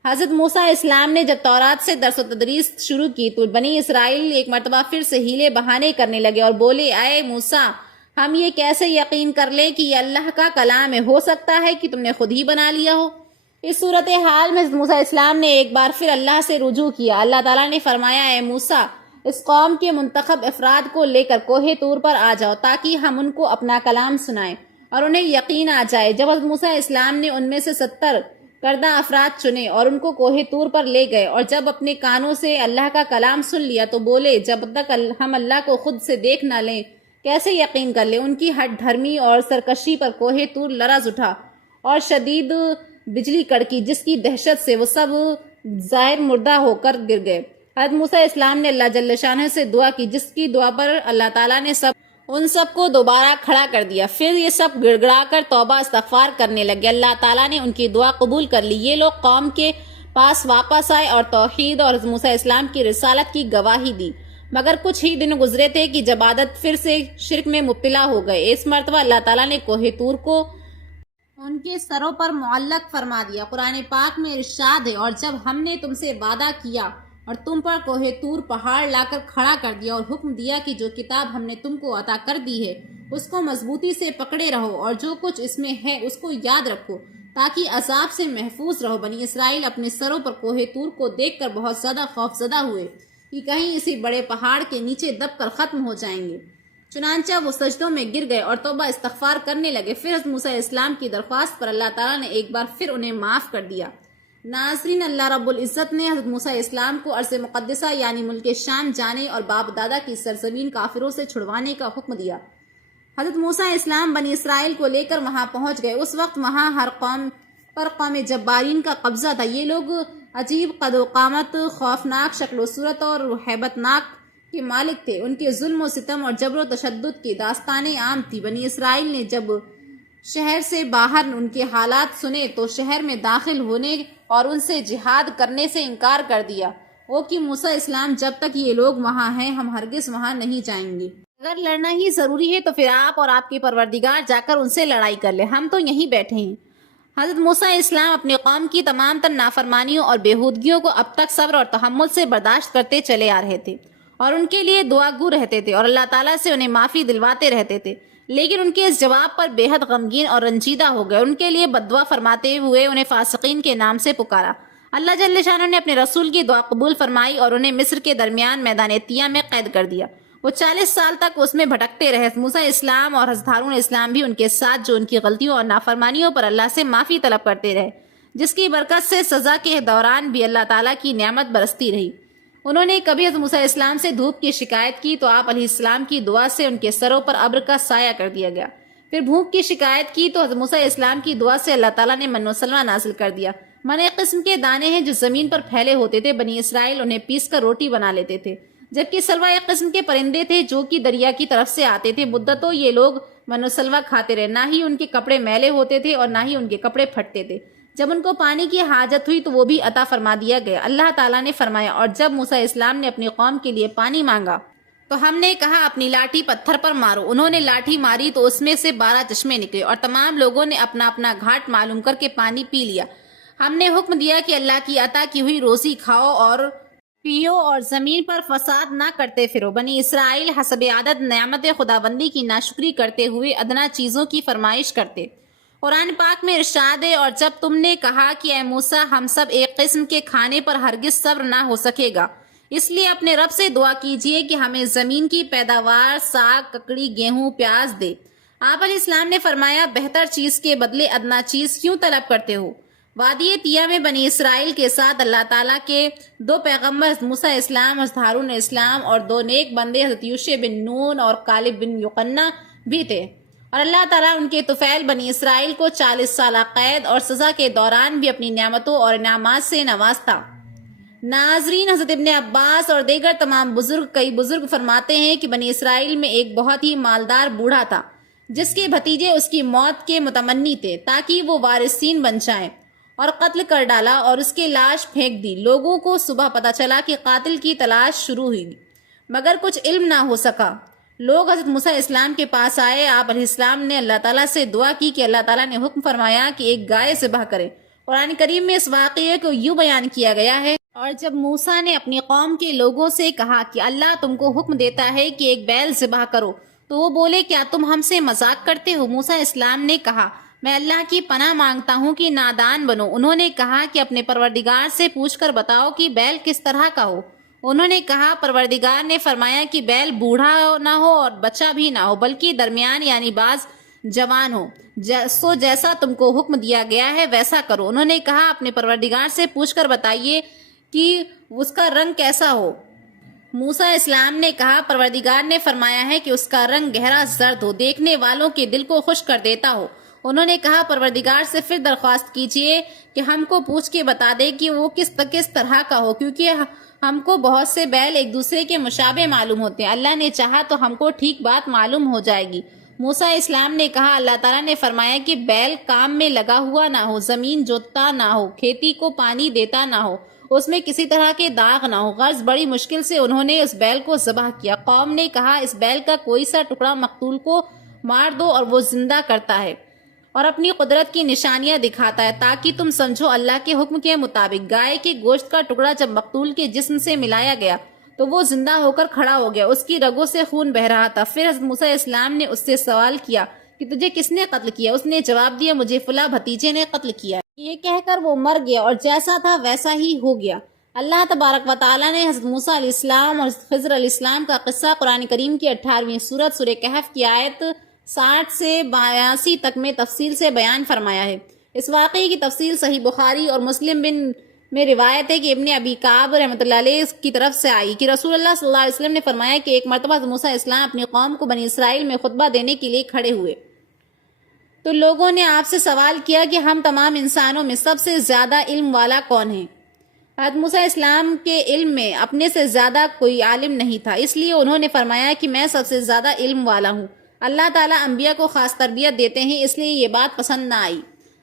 حضرت موسیٰ علیہ السلام نے جب تورات سے درس و تدریس شروع کی تو بنی اسرائیل ایک مرتبہ پھر سے ہیلے بہانے کرنے لگے اور بولے اے موسیٰ ہم یہ کیسے یقین کر لیں کہ یہ اللہ کا کلام ہے، ہو سکتا ہے کہ تم نے خود ہی بنا لیا ہو۔ اس صورتحال میں حضرت موسیٰ علیہ السلام نے ایک بار پھر اللہ سے رجوع کیا۔ اللہ تعالیٰ نے فرمایا اے موسیٰ اس قوم کے منتخب افراد کو لے کر کوہ طور پر آ جاؤ تاکہ ہم ان کو اپنا کلام سنائیں اور انہیں یقین آ جائے۔ جب حضرت موسیٰ علیہ السلام نے ان میں سے 70 کردہ افراد چنے اور ان کو کوہ طور پر لے گئے اور جب اپنے کانوں سے اللہ کا کلام سن لیا تو بولے جب تک ہم اللہ کو خود سے دیکھ نہ لیں کیسے یقین کر لیں۔ ان کی ہٹ دھرمی اور سرکشی پر کوہ طور لرز اٹھا اور شدید بجلی کڑکی، جس کی دہشت سے وہ سب ظاہر مردہ ہو کر گر گئے۔ حضرت موسیٰ علیہ السلام نے اللہ جل شانہ سے دعا کی، جس کی دعا پر اللہ تعالیٰ نے ان سب کو دوبارہ کھڑا کر دیا۔ پھر یہ سب گڑ گڑا کر توبہ استغفار کرنے لگے۔ اللہ تعالیٰ نے ان کی دعا قبول کر لی۔ یہ لوگ قوم کے پاس واپس آئے اور توحید اور حضرت موسیٰ علیہ السلام کی رسالت کی گواہی دی۔ مگر کچھ ہی دن گزرے تھے کہ جب عادت پھر سے شرک میں مبتلا ہو گئے۔ اس مرتبہ اللہ تعالیٰ نے کوہ طور کو ان کے سروں پر معلق فرما دیا۔ قرآن پاک میں ارشاد ہے، اور جب ہم نے تم سے وعدہ کیا اور تم پر کوہ طور پہاڑ لا کر کھڑا کر دیا اور حکم دیا کہ جو کتاب ہم نے تم کو عطا کر دی ہے اس کو مضبوطی سے پکڑے رہو اور جو کچھ اس میں ہے اس کو یاد رکھو تاکہ عذاب سے محفوظ رہو۔ بنی اسرائیل اپنے سروں پر کوہ طور کو دیکھ کر بہت زیادہ خوفزدہ ہوئے کہ کہیں اسی بڑے پہاڑ کے نیچے دب کر ختم ہو جائیں گے۔ چنانچہ وہ سجدوں میں گر گئے اور توبہ استغفار کرنے لگے۔ پھر حضرت موسیٰ علیہ السلام کی درخواست پر اللہ تعالیٰ نے ایک بار پھر انہیں معاف کر دیا۔ ناظرین، اللہ رب العزت نے حضرت موسیٰ علیہ السلام کو ارض مقدسہ یعنی ملک شام جانے اور باپ دادا کی سرزمین کافروں سے چھڑوانے کا حکم دیا۔ حضرت موسیٰ علیہ السلام بنی اسرائیل کو لے کر وہاں پہنچ گئے۔ اس وقت وہاں ہر قوم پر قوم جبارین کا قبضہ تھا۔ یہ لوگ عجیب قد و قامت، خوفناک شکل و صورت اور ہیبت ناک کے مالک تھے۔ ان کے ظلم و ستم اور جبر و تشدد کی داستانیں عام تھی۔ بنی اسرائیل نے جب شہر سے باہر ان کے حالات سنے تو شہر میں داخل ہونے اور ان سے جہاد کرنے سے انکار کر دیا۔ وہ کہ موسیٰ اسلام، جب تک یہ لوگ وہاں ہیں ہم ہرگز وہاں نہیں جائیں گے۔ اگر لڑنا ہی ضروری ہے تو پھر آپ اور آپ کے پروردگار جا کر ان سے لڑائی کر لیں، ہم تو یہیں بیٹھے ہیں۔ حضرت موسیٰ علیہ السلام اپنی قوم کی تمام تر نافرمانیوں اور بےہودگیوں کو اب تک صبر اور تحمل سے برداشت کرتے چلے آ رہے تھے اور ان کے لیے دعا گو رہتے تھے اور اللہ تعالیٰ سے انہیں معافی دلواتے رہتے تھے، لیکن ان کے اس جواب پر بے حد غمگین اور رنجیدہ ہو گئے۔ ان کے لیے بددعا فرماتے ہوئے انہیں فاسقین کے نام سے پکارا۔ اللہ جل شانہ نے اپنے رسول کی دعا قبول فرمائی اور انہیں مصر کے درمیان میدان طیہ میں قید کر دیا۔ وہ 40 سال تک اس میں بھٹکتے رہے۔ موسیٰ اسلام اور حضرت ہارون اسلام بھی ان کے ساتھ، جو ان کی غلطیوں اور نافرمانیوں پر اللہ سے معافی طلب کرتے رہے، جس کی برکت سے سزا کے دوران بھی اللہ تعالیٰ کی نعمت برستی رہی۔ انہوں نے کبھی حضرت موسیٰ اسلام سے دھوپ کی شکایت کی تو آپ علیہ السلام کی دعا سے ان کے سروں پر ابر کا سایہ کر دیا گیا۔ پھر بھوک کی شکایت کی تو حضرت موسیٰ اسلام کی دعا سے اللہ تعالیٰ نے من و سلوہ نازل کر دیا۔ من ایک قسم کے دانے ہیں جو زمین پر پھیلے ہوتے تھے۔ بنی اسرائیل انہیں پیس کر روٹی بنا لیتے تھے، جبکہ سلوہ ایک قسم کے پرندے تھے جو کہ دریا کی طرف سے آتے تھے۔ مدتوں یہ لوگ من و سلوہ کھاتے رہے، نہ ہی ان کے کپڑے میلے ہوتے تھے اور نہ ہی ان کے کپڑے پھٹتے تھے۔ جب ان کو پانی کی حاجت ہوئی تو وہ بھی عطا فرما دیا گیا۔ اللہ تعالیٰ نے فرمایا، اور جب موسیٰ اسلام نے اپنی قوم کے لیے پانی مانگا تو ہم نے کہا اپنی لاٹھی پتھر پر مارو۔ انہوں نے لاٹھی ماری تو اس میں سے 12 چشمے نکلے اور تمام لوگوں نے اپنا اپنا گھاٹ معلوم کر کے پانی پی لیا۔ ہم نے حکم دیا کہ اللہ کی عطا کی ہوئی روزی کھاؤ اور پیو اور زمین پر فساد نہ کرتے پھرو۔ بنی اسرائیل حسب عادت نعمت خداوندی کی ناشکری کرتے ہوئے ادنا چیزوں کی فرمائش کرتے۔ قرآن پاک میں ارشاد ہے، اور جب تم نے کہا کہ اے موسیٰ ہم سب ایک قسم کے کھانے پر ہرگز صبر نہ ہو سکے گا، اس لیے اپنے رب سے دعا کیجئے کہ ہمیں زمین کی پیداوار، ساگ، ککڑی، گیہوں، پیاز دے۔ آپ علیہ السلام نے فرمایا، بہتر چیز کے بدلے ادنا چیز کیوں طلب کرتے ہو؟ وادی طیہ میں بنی اسرائیل کے ساتھ اللہ تعالیٰ کے 2 پیغمبر حضرت موسیٰ علیہ السلام، حضرت ہارون علیہ السلام اور 2 نیک بندے حضرت یوشع بن نون اور کالب بن یقنہ بھی تھے، اور اللہ تعالیٰ ان کے طفیل بنی اسرائیل کو 40 سالہ قید اور سزا کے دوران بھی اپنی نعمتوں اور انعامات سے نوازتا۔ ناظرین، حضرت ابن عباس اور دیگر تمام کئی بزرگ فرماتے ہیں کہ بنی اسرائیل میں ایک بہت ہی مالدار بوڑھا تھا جس کے بھتیجے اس کی موت کے متمنی تھے تاکہ وہ وارثین بن جائیں، اور قتل کر ڈالا اور اس کی لاش پھینک دی۔ لوگوں کو صبح پتہ چلا کہ قاتل کی تلاش شروع ہوئی، مگر کچھ علم نہ ہو سکا۔ لوگ حضرت موسیٰ اسلام کے پاس آئے۔ آپ علیہ السلام نے اللہ تعالیٰ سے دعا کی کہ اللہ تعالیٰ نے حکم فرمایا کہ ایک گائے ذبح کرے۔ قرآن کریم میں اس واقعے کو یوں بیان کیا گیا ہے، اور جب موسیٰ نے اپنی قوم کے لوگوں سے کہا کہ اللہ تم کو حکم دیتا ہے کہ ایک بیل ذبح کرو، تو وہ بولے کیا تم ہم سے مذاق کرتے ہو؟ موسیٰ اسلام نے کہا میں اللہ کی پناہ مانگتا ہوں کہ نادان بنو۔ انہوں نے کہا کہ اپنے پروردگار سے پوچھ کر بتاؤ کہ بیل کس طرح کا ہو۔ انہوں نے کہا پروردگار نے فرمایا کہ بیل بوڑھا نہ ہو اور بچہ بھی نہ ہو، بلکہ درمیان یعنی بعض جوان ہو، سو جیسا تم کو حکم دیا گیا ہے ویسا کرو۔ انہوں نے کہا اپنے پروردگار سے پوچھ کر بتائیے کہ اس کا رنگ کیسا ہو۔ موسیٰ اسلام نے کہا پروردگار نے فرمایا ہے کہ اس کا رنگ گہرا زرد ہو، دیکھنے والوں کے دل کو خوش کر دیتا ہو۔ انہوں نے کہا پروردگار سے پھر درخواست کیجئے کہ ہم کو پوچھ کے بتا دے کہ وہ کس طرح کا ہو، کیونکہ ہم کو بہت سے بیل ایک دوسرے کے مشابہ معلوم ہوتے ہیں۔ اللہ نے چاہا تو ہم کو ٹھیک بات معلوم ہو جائے گی۔ موسیٰ اسلام نے کہا اللہ تعالیٰ نے فرمایا کہ بیل کام میں لگا ہوا نہ ہو، زمین جوتتا نہ ہو، کھیتی کو پانی دیتا نہ ہو، اس میں کسی طرح کے داغ نہ ہو۔ غرض بڑی مشکل سے انہوں نے اس بیل کو ذبح کیا۔ قوم نے کہا اس بیل کا کوئی سا ٹکڑا مقتول کو مار دو اور وہ زندہ کرتا ہے اور اپنی قدرت کی نشانیاں دکھاتا ہے تاکہ تم سمجھو اللہ کے حکم کے مطابق۔ گائے کے گوشت کا ٹکڑا جب مقتول کے جسم سے ملایا گیا تو وہ زندہ ہو کر کھڑا ہو گیا، اس کی رگوں سے خون بہہ رہا تھا۔ پھر حضرت موسیٰ علیہ السلام نے اس سے سوال کیا کہ تجھے کس نے قتل کیا؟ اس نے جواب دیا مجھے فلاں بھتیجے نے قتل کیا۔ یہ کہہ کر وہ مر گیا اور جیسا تھا ویسا ہی ہو گیا۔ اللہ تبارک و تعالیٰ نے حضرت موسیٰ علیہ السلام اور خضر علیہ السلام کا قصہ قرآن کریم کی 18ویں سورت سورہ کہف کی آیت 60 سے 82 تک میں تفصیل سے بیان فرمایا ہے۔ اس واقعے کی تفصیل صحیح بخاری اور مسلم میں روایت ہے کہ ابن ابی کعب رحمۃ اللہ علیہ کی طرف سے آئی کہ رسول اللہ صلی اللہ علیہ وسلم نے فرمایا کہ ایک مرتبہ حضرت موسیٰ علیہ السلام اپنی قوم کو بنی اسرائیل میں خطبہ دینے کے لیے کھڑے ہوئے تو لوگوں نے آپ سے سوال کیا کہ ہم تمام انسانوں میں سب سے زیادہ علم والا کون ہے؟ حضرت موسیٰ علیہ السلام کے علم میں اپنے سے زیادہ کوئی عالم نہیں تھا، اس لیے انہوں نے فرمایا کہ میں سب سے زیادہ علم والا ہوں۔ اللہ تعالیٰ انبیاء کو خاص تربیت دیتے ہیں، اس لیے یہ بات پسند نہ آئی۔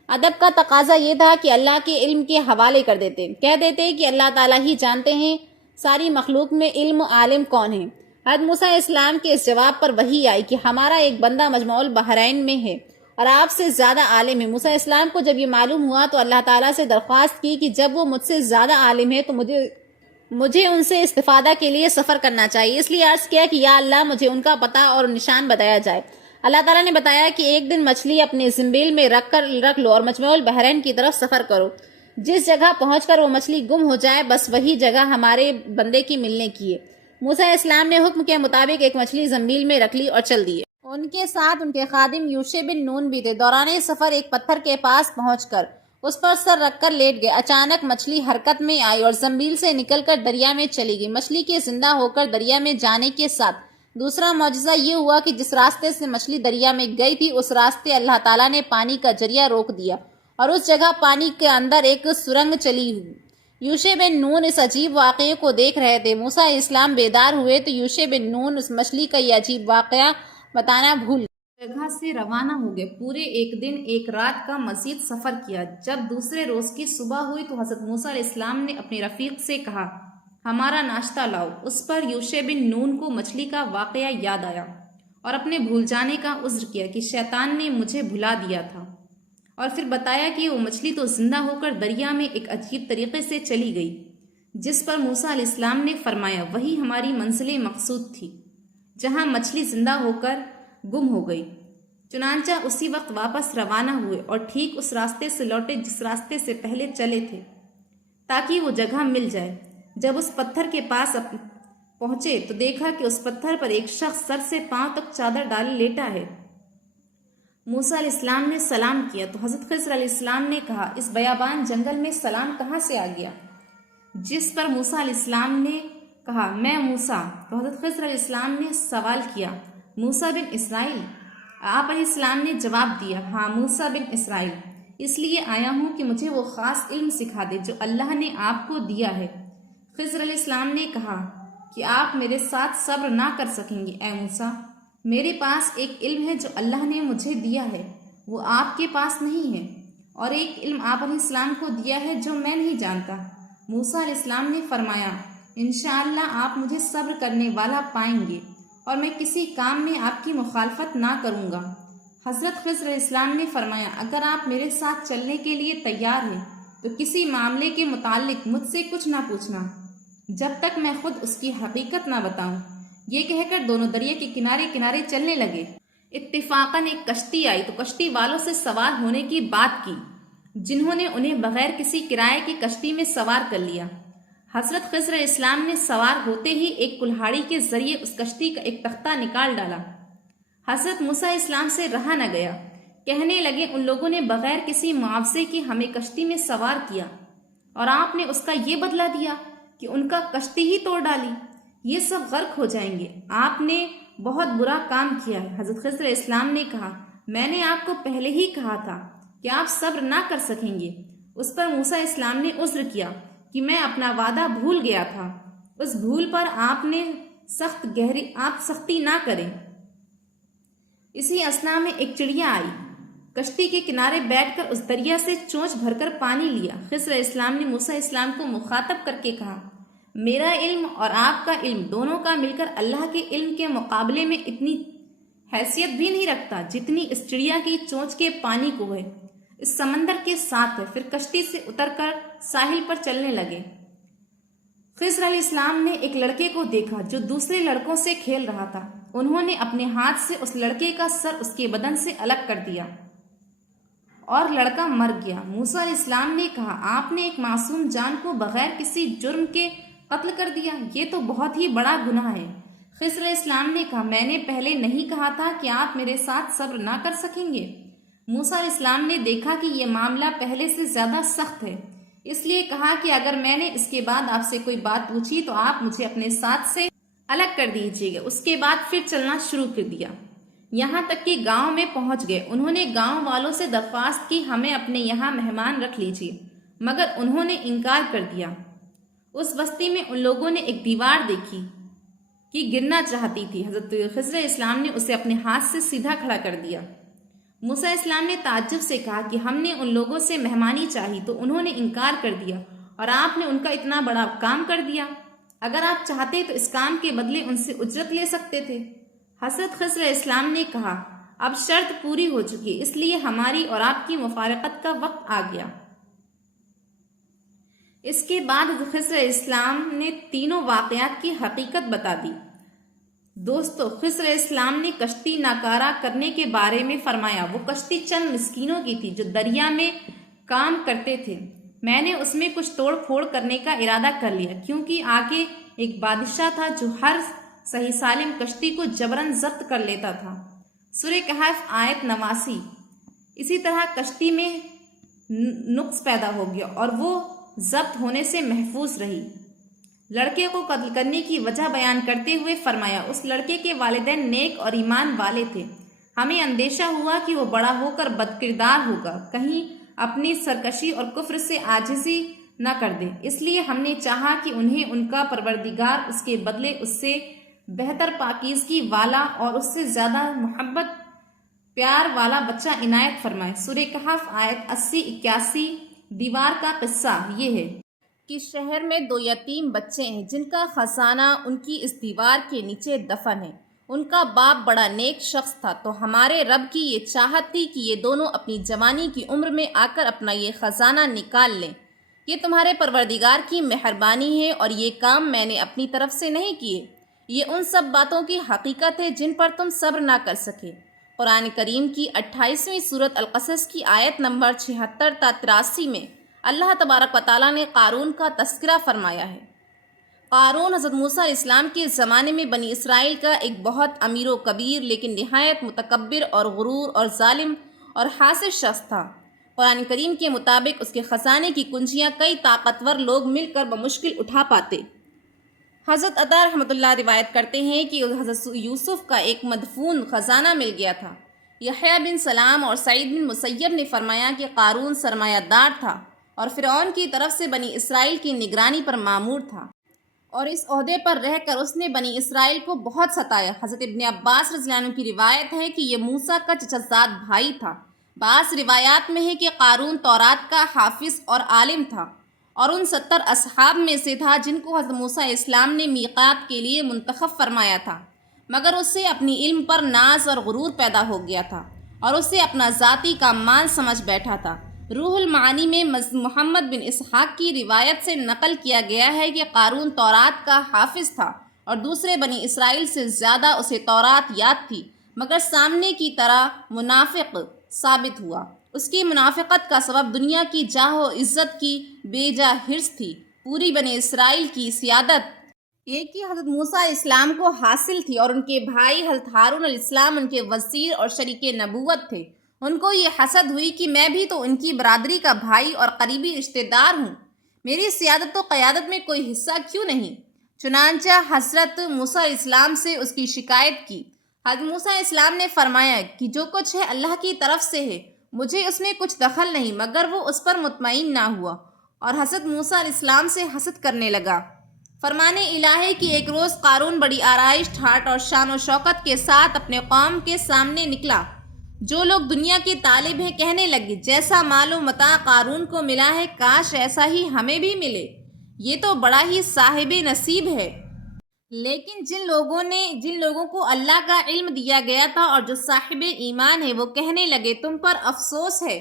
ادب کا تقاضا یہ تھا کہ اللہ کے علم کے حوالے کر دیتے، کہہ دیتے کہ اللہ تعالیٰ ہی جانتے ہیں ساری مخلوق میں علم و عالم کون ہے۔ حضرت موسیٰ علیہ السلام کے اس جواب پر وحی آئی کہ ہمارا ایک بندہ مجمع البحرین میں ہے اور آپ سے زیادہ عالم ہے۔ موسیٰ علیہ السلام کو جب یہ معلوم ہوا تو اللہ تعالیٰ سے درخواست کی کہ جب وہ مجھ سے زیادہ عالم ہے تو مجھے ان سے استفادہ کے لیے سفر کرنا چاہیے، اس لیے عرض کیا کہ یا اللہ مجھے ان کا پتہ اور نشان بتایا جائے۔ اللہ تعالیٰ نے بتایا کہ ایک دن مچھلی اپنے زنبیل میں رکھ لو اور مجمع البحرین کی طرف سفر کرو، جس جگہ پہنچ کر وہ مچھلی گم ہو جائے بس وہی جگہ ہمارے بندے کی ملنے کی ہے۔ موسیٰ علیہ السلام نے حکم کے مطابق ایک مچھلی زنبیل میں رکھ لی اور چل دیے۔ ان کے ساتھ ان کے خادم یوشع بن نون بھی تھے۔ دوران سفر ایک پتھر کے پاس پہنچ کر اس پر سر رکھ کر لیٹ گئے۔ اچانک مچھلی حرکت میں آئی اور زنبیل سے نکل کر دریا میں چلی گئی۔ مچھلی کے زندہ ہو کر دریا میں جانے کے ساتھ دوسرا معجزہ یہ ہوا کہ جس راستے سے مچھلی دریا میں گئی تھی اس راستے اللہ تعالیٰ نے پانی کا ذریعہ روک دیا اور اس جگہ پانی کے اندر ایک سرنگ چلی ہوئی۔ یوشع بن نون اس عجیب واقعے کو دیکھ رہے تھے۔ موسیٰ علیہ السلام بیدار ہوئے تو یوشع بن نون اس مچھلی کا یہ عجیب واقعہ بتانا بھول جگہ سے روانہ ہو گئے۔ پورے ایک دن ایک رات کا مزید سفر کیا۔ جب دوسرے روز کی صبح ہوئی تو حضرت موسیٰ علیہ السلام نے اپنے رفیق سے کہا ہمارا ناشتہ لاؤ۔ اس پر یوشع بن نون کو مچھلی کا واقعہ یاد آیا اور اپنے بھول جانے کا عذر کیا کہ شیطان نے مجھے بھلا دیا تھا، اور پھر بتایا کہ وہ مچھلی تو زندہ ہو کر دریا میں ایک عجیب طریقے سے چلی گئی، جس پر موسیٰ علیہ السلام نے فرمایا وہی ہماری منزل مقصود تھی جہاں مچھلی زندہ ہو کر گم ہو گئی۔ چنانچہ اسی وقت واپس روانہ ہوئے اور ٹھیک اس راستے سے لوٹے جس راستے سے پہلے چلے تھے تاکہ وہ جگہ مل جائے۔ جب اس پتھر کے پاس پہنچے تو دیکھا کہ اس پتھر پر ایک شخص سر سے پاؤں تک چادر ڈالے لیٹا ہے۔ موسیٰ علیہ السلام نے سلام کیا تو حضرت خضر علیہ السلام نے کہا اس بیابان جنگل میں سلام کہاں سے آ گیا؟ جس پر موسیٰ علیہ السلام نے کہا میں موسیٰ۔ تو حضرت خضر علیہ السلام نے سوال کیا موسیٰ بن اسرائیل؟ آپ علیہ السلام نے جواب دیا ہاں موسیٰ بن اسرائیل، اس لیے آیا ہوں کہ مجھے وہ خاص علم سکھا دے جو اللہ نے آپ کو دیا ہے۔ خضر علیہ السلام نے کہا کہ آپ میرے ساتھ صبر نہ کر سکیں گے اے موسیٰ، میرے پاس ایک علم ہے جو اللہ نے مجھے دیا ہے، وہ آپ کے پاس نہیں ہے، اور ایک علم آپ علیہ السلام کو دیا ہے جو میں نہیں جانتا۔ موسیٰ علیہ السلام نے فرمایا انشاءاللہ آپ مجھے صبر کرنے والا پائیں گے اور میں کسی کام میں آپ کی مخالفت نہ کروں گا۔ حضرت خضر علیہ السلام نے فرمایا اگر آپ میرے ساتھ چلنے کے لیے تیار ہیں تو کسی معاملے کے متعلق مجھ سے کچھ نہ پوچھنا جب تک میں خود اس کی حقیقت نہ بتاؤں۔ یہ کہہ کر دونوں دریا کے کنارے کنارے چلنے لگے۔ اتفاقاً ایک کشتی آئی تو کشتی والوں سے سوار ہونے کی بات کی، جنہوں نے انہیں بغیر کسی کرائے کی کشتی میں سوار کر لیا۔ حضرت خضر علیہ السلام نے سوار ہوتے ہی ایک کلہاڑی کے ذریعے اس کشتی کا ایک تختہ نکال ڈالا۔ حضرت موسیٰ علیہ السلام سے رہا نہ گیا، کہنے لگے ان لوگوں نے بغیر کسی معاوضے کے ہمیں کشتی میں سوار کیا اور آپ نے اس کا یہ بدلہ دیا کہ ان کا کشتی ہی توڑ ڈالی، یہ سب غرق ہو جائیں گے، آپ نے بہت برا کام کیا ہے۔ حضرت خضر علیہ السلام نے کہا میں نے آپ کو پہلے ہی کہا تھا کہ آپ صبر نہ کر سکیں گے۔ اس پر موسیٰ علیہ السلام نے عذر کیا کہ میں اپنا وعدہ بھول گیا تھا، اس بھول پر آپ سختی نہ کریں۔ اسی اثنا میں ایک چڑیا آئی کشتی کے کنارے بیٹھ کر اس دریا سے چونچ بھر کر پانی لیا۔ خضر علیہ السلام نے موسیٰ علیہ السلام کو مخاطب کر کے کہا، میرا علم اور آپ کا علم دونوں کا مل کر اللہ کے علم کے مقابلے میں اتنی حیثیت بھی نہیں رکھتا جتنی اس چڑیا کی چونچ کے پانی کو ہے، اس سمندر کے ساتھ ہے۔ پھر کشتی سے اتر کر ساحل پر چلنے لگے۔ خضر علیہ السلام نے ایک لڑکے کو دیکھا جو دوسرے لڑکوں سے کھیل رہا تھا۔ انہوں نے اپنے ہاتھ سے اس لڑکے کا سر اس کے بدن سے الگ کر دیا اور لڑکا مر گیا۔ موسیٰ علیہ السلام نے کہا، آپ نے ایک معصوم جان کو بغیر کسی جرم کے قتل کر دیا، یہ تو بہت ہی بڑا گناہ ہے۔ خضر علیہ السلام نے کہا، میں نے پہلے نہیں کہا تھا کہ آپ میرے ساتھ صبر نہ کر سکیں گے؟ موسیٰ علیہ السلام نے دیکھا کہ یہ معاملہ پہلے سے زیادہ سخت ہے، اس لیے کہا کہ اگر میں نے اس کے بعد آپ سے کوئی بات پوچھی تو آپ مجھے اپنے ساتھ سے الگ کر دیجیے گا۔ اس کے بعد پھر چلنا شروع کر دیا، یہاں تک کہ گاؤں میں پہنچ گئے۔ انہوں نے گاؤں والوں سے درخواست کی، ہمیں اپنے یہاں مہمان رکھ لیجیے، مگر انہوں نے انکار کر دیا۔ اس بستی میں ان لوگوں نے ایک دیوار دیکھی کہ گرنا چاہتی تھی۔ حضرت خضر علیہ السلام نے اسے اپنے ہاتھ سے سیدھا کھڑا کر دیا۔ موسیٰ علیہ السلام نے تعجب سے کہا کہ ہم نے ان لوگوں سے مہمانی چاہی تو انہوں نے انکار کر دیا اور آپ نے ان کا اتنا بڑا کام کر دیا۔ اگر آپ چاہتے تو اس کام کے بدلے ان سے اجرت لے سکتے تھے۔ حضرت خضر علیہ السلام نے کہا، اب شرط پوری ہو چکی، اس لیے ہماری اور آپ کی مفارقت کا وقت آ گیا۔ اس کے بعد خضر علیہ السلام نے تینوں واقعات کی حقیقت بتا دی۔ دوستو، خضر علیہ السلام نے کشتی ناکارہ کرنے کے بارے میں فرمایا، وہ کشتی چند مسکینوں کی تھی جو دریا میں کام کرتے تھے۔ میں نے اس میں کچھ توڑ پھوڑ کرنے کا ارادہ کر لیا، کیونکہ آگے ایک بادشاہ تھا جو ہر صحیح سالم کشتی کو جبراً ضبط کر لیتا تھا۔ سورہ کہف آیت 89۔ اسی طرح کشتی میں نقص پیدا ہو گیا اور وہ ضبط ہونے سے محفوظ رہی۔ لڑکے کو قتل کرنے کی وجہ بیان کرتے ہوئے فرمایا، اس لڑکے کے والدین نیک اور ایمان والے تھے، ہمیں اندیشہ ہوا کہ وہ بڑا ہو کر بد کردار ہوگا، کہیں اپنی سرکشی اور کفر سے عاجزی نہ کر دے، اس لیے ہم نے چاہا کہ انہیں ان کا پروردگار اس کے بدلے اس سے بہتر پاکیزگی والا اور اس سے زیادہ محبت پیار والا بچہ عنایت فرمائے۔ سورہ کہف آیت 80-81۔ دیوار کا قصہ یہ ہے کہ شہر میں 2 یتیم بچے ہیں جن کا خزانہ ان کی اس دیوار کے نیچے دفن ہے۔ ان کا باپ بڑا نیک شخص تھا، تو ہمارے رب کی یہ چاہت تھی کہ یہ دونوں اپنی جوانی کی عمر میں آ کر اپنا یہ خزانہ نکال لیں۔ یہ تمہارے پروردگار کی مہربانی ہے اور یہ کام میں نے اپنی طرف سے نہیں کیے، یہ ان سب باتوں کی حقیقت ہے جن پر تم صبر نہ کر سکے۔ قرآن کریم کی 28ویں سورۃ القصص کی آیت نمبر 76 تا 83 میں اللہ تبارک و تعالیٰ نے قارون کا تذکرہ فرمایا ہے۔ قارون حضرت موسیٰ علیہ السلام کے زمانے میں بنی اسرائیل کا ایک بہت امیر و کبیر لیکن نہایت متکبر اور غرور اور ظالم اور حاسد شخص تھا۔ قرآن کریم کے مطابق اس کے خزانے کی کنجیاں کئی طاقتور لوگ مل کر بمشکل اٹھا پاتے۔ حضرت عطا رحمۃ اللہ روایت کرتے ہیں کہ حضرت یوسف کا ایک مدفون خزانہ مل گیا تھا۔ یحییٰ بن سلام اور سعید بن مسیب نے فرمایا کہ قارون سرمایہ دار تھا اور فرعون کی طرف سے بنی اسرائیل کی نگرانی پر مامور تھا، اور اس عہدے پر رہ کر اس نے بنی اسرائیل کو بہت ستایا۔ حضرت ابن عباس رضی اللہ عنہ کی روایت ہے کہ یہ موسیٰ کا چچا زاد بھائی تھا۔ بعض روایات میں ہے کہ قارون تورات کا حافظ اور عالم تھا اور ان 70 اصحاب میں سے تھا جن کو حضرت موسیٰ علیہ السلام نے میقات کے لیے منتخب فرمایا تھا، مگر اس سے اپنی علم پر ناز اور غرور پیدا ہو گیا تھا اور اسے اپنا ذاتی کمال سمجھ بیٹھا تھا۔ روح المعانی میں محمد بن اسحاق کی روایت سے نقل کیا گیا ہے کہ قارون تورات کا حافظ تھا اور دوسرے بنی اسرائیل سے زیادہ اسے تورات یاد تھی، مگر سامنے کی طرح منافق ثابت ہوا۔ اس کی منافقت کا سبب دنیا کی جاہ و عزت کی بے جا حرص تھی۔ پوری بنی اسرائیل کی سیادت یہ کہ حضرت موسیٰ علیہ السلام کو حاصل تھی اور ان کے بھائی حضرت ہارون علیہ السلام ان کے وزیر اور شریک نبوت تھے۔ ان کو یہ حسد ہوئی کہ میں بھی تو ان کی برادری کا بھائی اور قریبی رشتہ دار ہوں، میری سیادت و قیادت میں کوئی حصہ کیوں نہیں؟ چنانچہ حضرت موسیٰ علیہ السلام سے اس کی شکایت کی۔ حضرت موسیٰ علیہ السلام نے فرمایا کہ جو کچھ ہے اللہ کی طرف سے ہے، مجھے اس میں کچھ دخل نہیں، مگر وہ اس پر مطمئن نہ ہوا اور حضرت موسیٰ علیہ السلام سے حسد کرنے لگا۔ فرمان الہی کہ ایک روز قارون بڑی آرائش ٹھاٹ اور شان و شوکت کے ساتھ اپنے قوم کے سامنے نکلا جو لوگ دنیا کے طالب ہیں کہنے لگے جیسا مال و متاع قارون کو ملا ہے کاش ایسا ہی ہمیں بھی ملے، یہ تو بڑا ہی صاحب نصیب ہے۔ لیکن جن لوگوں کو اللہ کا علم دیا گیا تھا اور جو صاحب ایمان ہے وہ کہنے لگے تم پر افسوس ہے،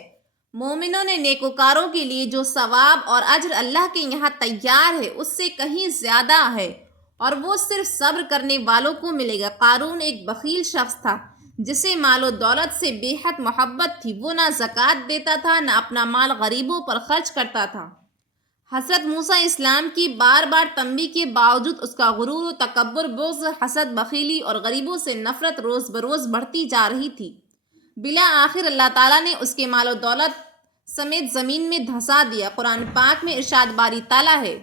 مومنوں نے نیکوکاروں کے لیے جو ثواب اور اجر اللہ کے یہاں تیار ہے اس سے کہیں زیادہ ہے، اور وہ صرف صبر کرنے والوں کو ملے گا۔ قارون ایک بخیل شخص تھا جسے مال و دولت سے بے حد محبت تھی، وہ نہ زکوٰۃ دیتا تھا نہ اپنا مال غریبوں پر خرچ کرتا تھا۔ حضرت موسیٰ اسلام کی بار بار تنبیہ کے باوجود اس کا غرور و تکبر، بغض، حسد، بخیلی اور غریبوں سے نفرت روز بروز بڑھتی جا رہی تھی۔ بالآخر اللہ تعالیٰ نے اس کے مال و دولت سمیت زمین میں دھسا دیا۔ قرآن پاک میں ارشاد باری تعالیٰ ہے،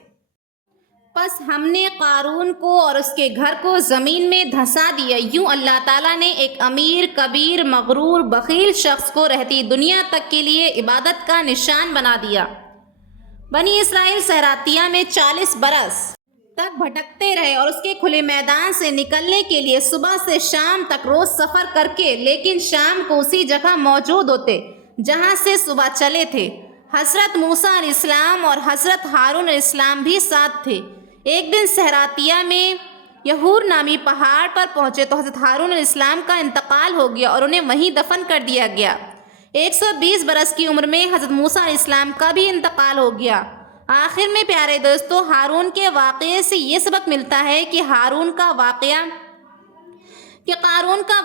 پس ہم نے قارون کو اور اس کے گھر کو زمین میں دھسا دیا۔ یوں اللہ تعالیٰ نے ایک امیر، کبیر، مغرور، بخیل شخص کو رہتی دنیا تک کے لیے عبادت کا نشان بنا دیا۔ بنی اسرائیل صحرا میں 40 برس تک بھٹکتے رہے اور اس کے کھلے میدان سے نکلنے کے لیے صبح سے شام تک روز سفر کر کے، لیکن شام کو اسی جگہ موجود ہوتے جہاں سے صبح چلے تھے۔ حضرت موسیٰ علیہ السلام اور حضرت ہارون علیہ السلام بھی ساتھ تھے۔ ایک دن صحرا میں یہور نامی پہاڑ پر پہنچے تو حضرت ہارون علیہ السلام کا انتقال ہو گیا اور انہیں وہیں دفن کر دیا گیا۔ 120 برس کی عمر میں حضرت موسیٰ علیہ السلام کا بھی انتقال ہو گیا۔ آخر میں پیارے دوستو، ہارون کے واقعے سے یہ سبق ملتا ہے کہ قارون کا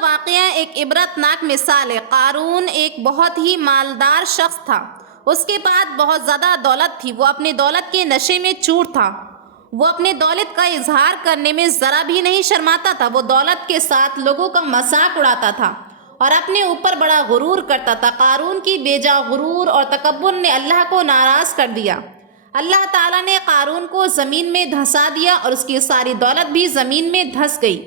واقعہ ایک عبرتناک مثال ہے۔ قارون ایک بہت ہی مالدار شخص تھا، اس کے پاس بہت زیادہ دولت تھی، وہ اپنے دولت کے نشے میں چور تھا۔ وہ اپنے دولت کا اظہار کرنے میں ذرا بھی نہیں شرماتا تھا۔ وہ دولت کے ساتھ لوگوں کا مذاق اڑاتا تھا اور اپنے اوپر بڑا غرور کرتا تھا۔ قارون کی بے جا غرور اور تکبر نے اللہ کو ناراض کر دیا۔ اللہ تعالیٰ نے قارون کو زمین میں دھسا دیا اور اس کی ساری دولت بھی زمین میں دھس گئی۔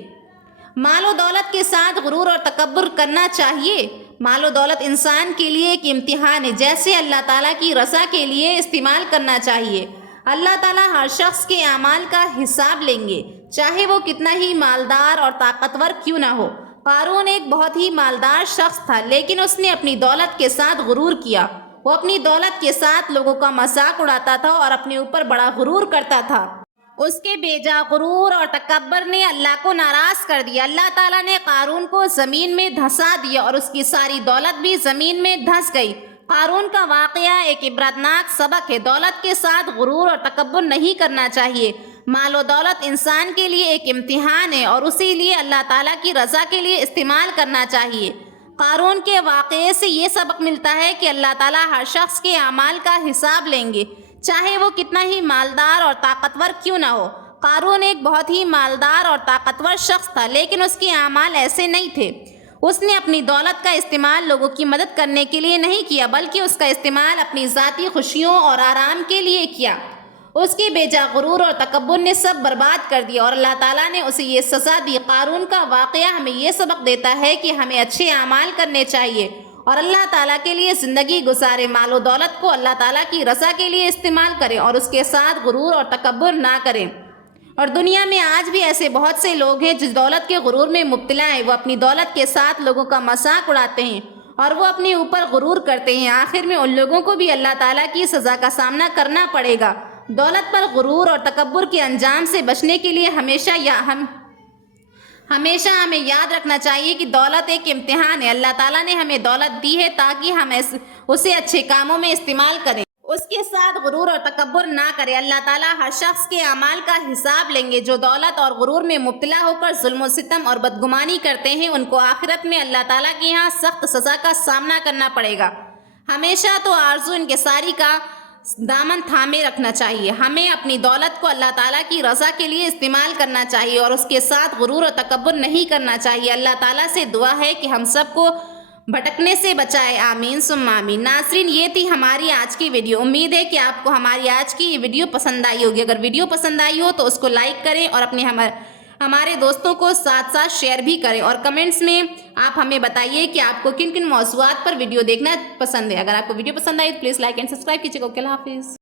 مال و دولت کے ساتھ غرور اور تکبر کرنا چاہیے؟ مال و دولت انسان کے لیے ایک امتحان ہے، جیسے اللہ تعالیٰ کی رضا کے لیے استعمال کرنا چاہیے۔ اللہ تعالیٰ ہر شخص کے اعمال کا حساب لیں گے، چاہے وہ کتنا ہی مالدار اور طاقتور کیوں نہ ہو۔ قارون ایک بہت ہی مالدار شخص تھا، لیکن اس نے اپنی دولت کے ساتھ غرور کیا۔ وہ اپنی دولت کے ساتھ لوگوں کا مذاق اڑاتا تھا اور اپنے اوپر بڑا غرور کرتا تھا۔ اس کے بے جا غرور اور تکبر نے اللہ کو ناراض کر دیا۔ اللہ تعالیٰ نے قارون کو زمین میں دھسا دیا اور اس کی ساری دولت بھی زمین میں دھس گئی۔ قارون کا واقعہ ایک عبرتناک سبق ہے۔ دولت کے ساتھ غرور اور تکبر نہیں کرنا چاہیے۔ مال و دولت انسان کے لیے ایک امتحان ہے اور اسی لیے اللہ تعالیٰ کی رضا کے لیے استعمال کرنا چاہیے۔ قارون کے واقعے سے یہ سبق ملتا ہے کہ اللہ تعالیٰ ہر شخص کے اعمال کا حساب لیں گے، چاہے وہ کتنا ہی مالدار اور طاقتور کیوں نہ ہو۔ قارون ایک بہت ہی مالدار اور طاقتور شخص تھا، لیکن اس کے اعمال ایسے نہیں تھے۔ اس نے اپنی دولت کا استعمال لوگوں کی مدد کرنے کے لیے نہیں کیا، بلکہ اس کا استعمال اپنی ذاتی خوشیوں اور آرام کے لیے کیا۔ اس کے بے جا غرور اور تکبر نے سب برباد کر دیا اور اللہ تعالیٰ نے اسے یہ سزا دی۔ قارون کا واقعہ ہمیں یہ سبق دیتا ہے کہ ہمیں اچھے اعمال کرنے چاہیے اور اللہ تعالیٰ کے لیے زندگی گزارے۔ مال و دولت کو اللہ تعالیٰ کی رضا کے لیے استعمال کریں اور اس کے ساتھ غرور اور تکبر نہ کریں۔ اور دنیا میں آج بھی ایسے بہت سے لوگ ہیں جس دولت کے غرور میں مبتلا ہیں۔ وہ اپنی دولت کے ساتھ لوگوں کا مذاق اڑاتے ہیں اور وہ اپنے اوپر غرور کرتے ہیں۔ آخر میں ان لوگوں کو بھی اللہ تعالیٰ کی سزا کا سامنا کرنا پڑے گا۔ دولت پر غرور اور تکبر کے انجام سے بچنے کے لیے ہمیشہ ہمیں یاد رکھنا چاہیے کہ دولت ایک امتحان ہے۔ اللہ تعالیٰ نے ہمیں دولت دی ہے تاکہ ہم اسے اچھے کاموں میں استعمال کریں، اس کے ساتھ غرور اور تکبر نہ کریں۔ اللہ تعالیٰ ہر شخص کے اعمال کا حساب لیں گے۔ جو دولت اور غرور میں مبتلا ہو کر ظلم و ستم اور بدگمانی کرتے ہیں، ان کو آخرت میں اللہ تعالیٰ کے یہاں سخت سزا کا سامنا کرنا پڑے گا۔ ہمیشہ تو آرزو انکساری کا دامن تھامے رکھنا چاہیے۔ ہمیں اپنی دولت کو اللہ تعالیٰ کی رضا کے لیے استعمال کرنا چاہیے اور اس کے ساتھ غرور اور تکبر نہیں کرنا چاہیے۔ اللہ تعالیٰ سے دعا ہے کہ ہم سب کو بھٹکنے سے بچائے، آمین ثم آمین۔ ناظرین، یہ تھی ہماری آج کی ویڈیو۔ امید ہے کہ آپ کو ہماری آج کی یہ ویڈیو پسند آئی ہوگی۔ اگر ویڈیو پسند آئی ہو تو اس کو لائک کریں اور اپنے ہمارے دوستوں کو ساتھ ساتھ شیئر بھی کریں، اور کمنٹس میں آپ ہمیں بتائیے کہ آپ کو کن کن موضوعات پر ویڈیو دیکھنا پسند ہے۔ اگر آپ کو ویڈیو پسند آئی تو پلیز لائک اینڈ سبسکرائب کیجیے گا۔ اوکے، اللہ حافظ۔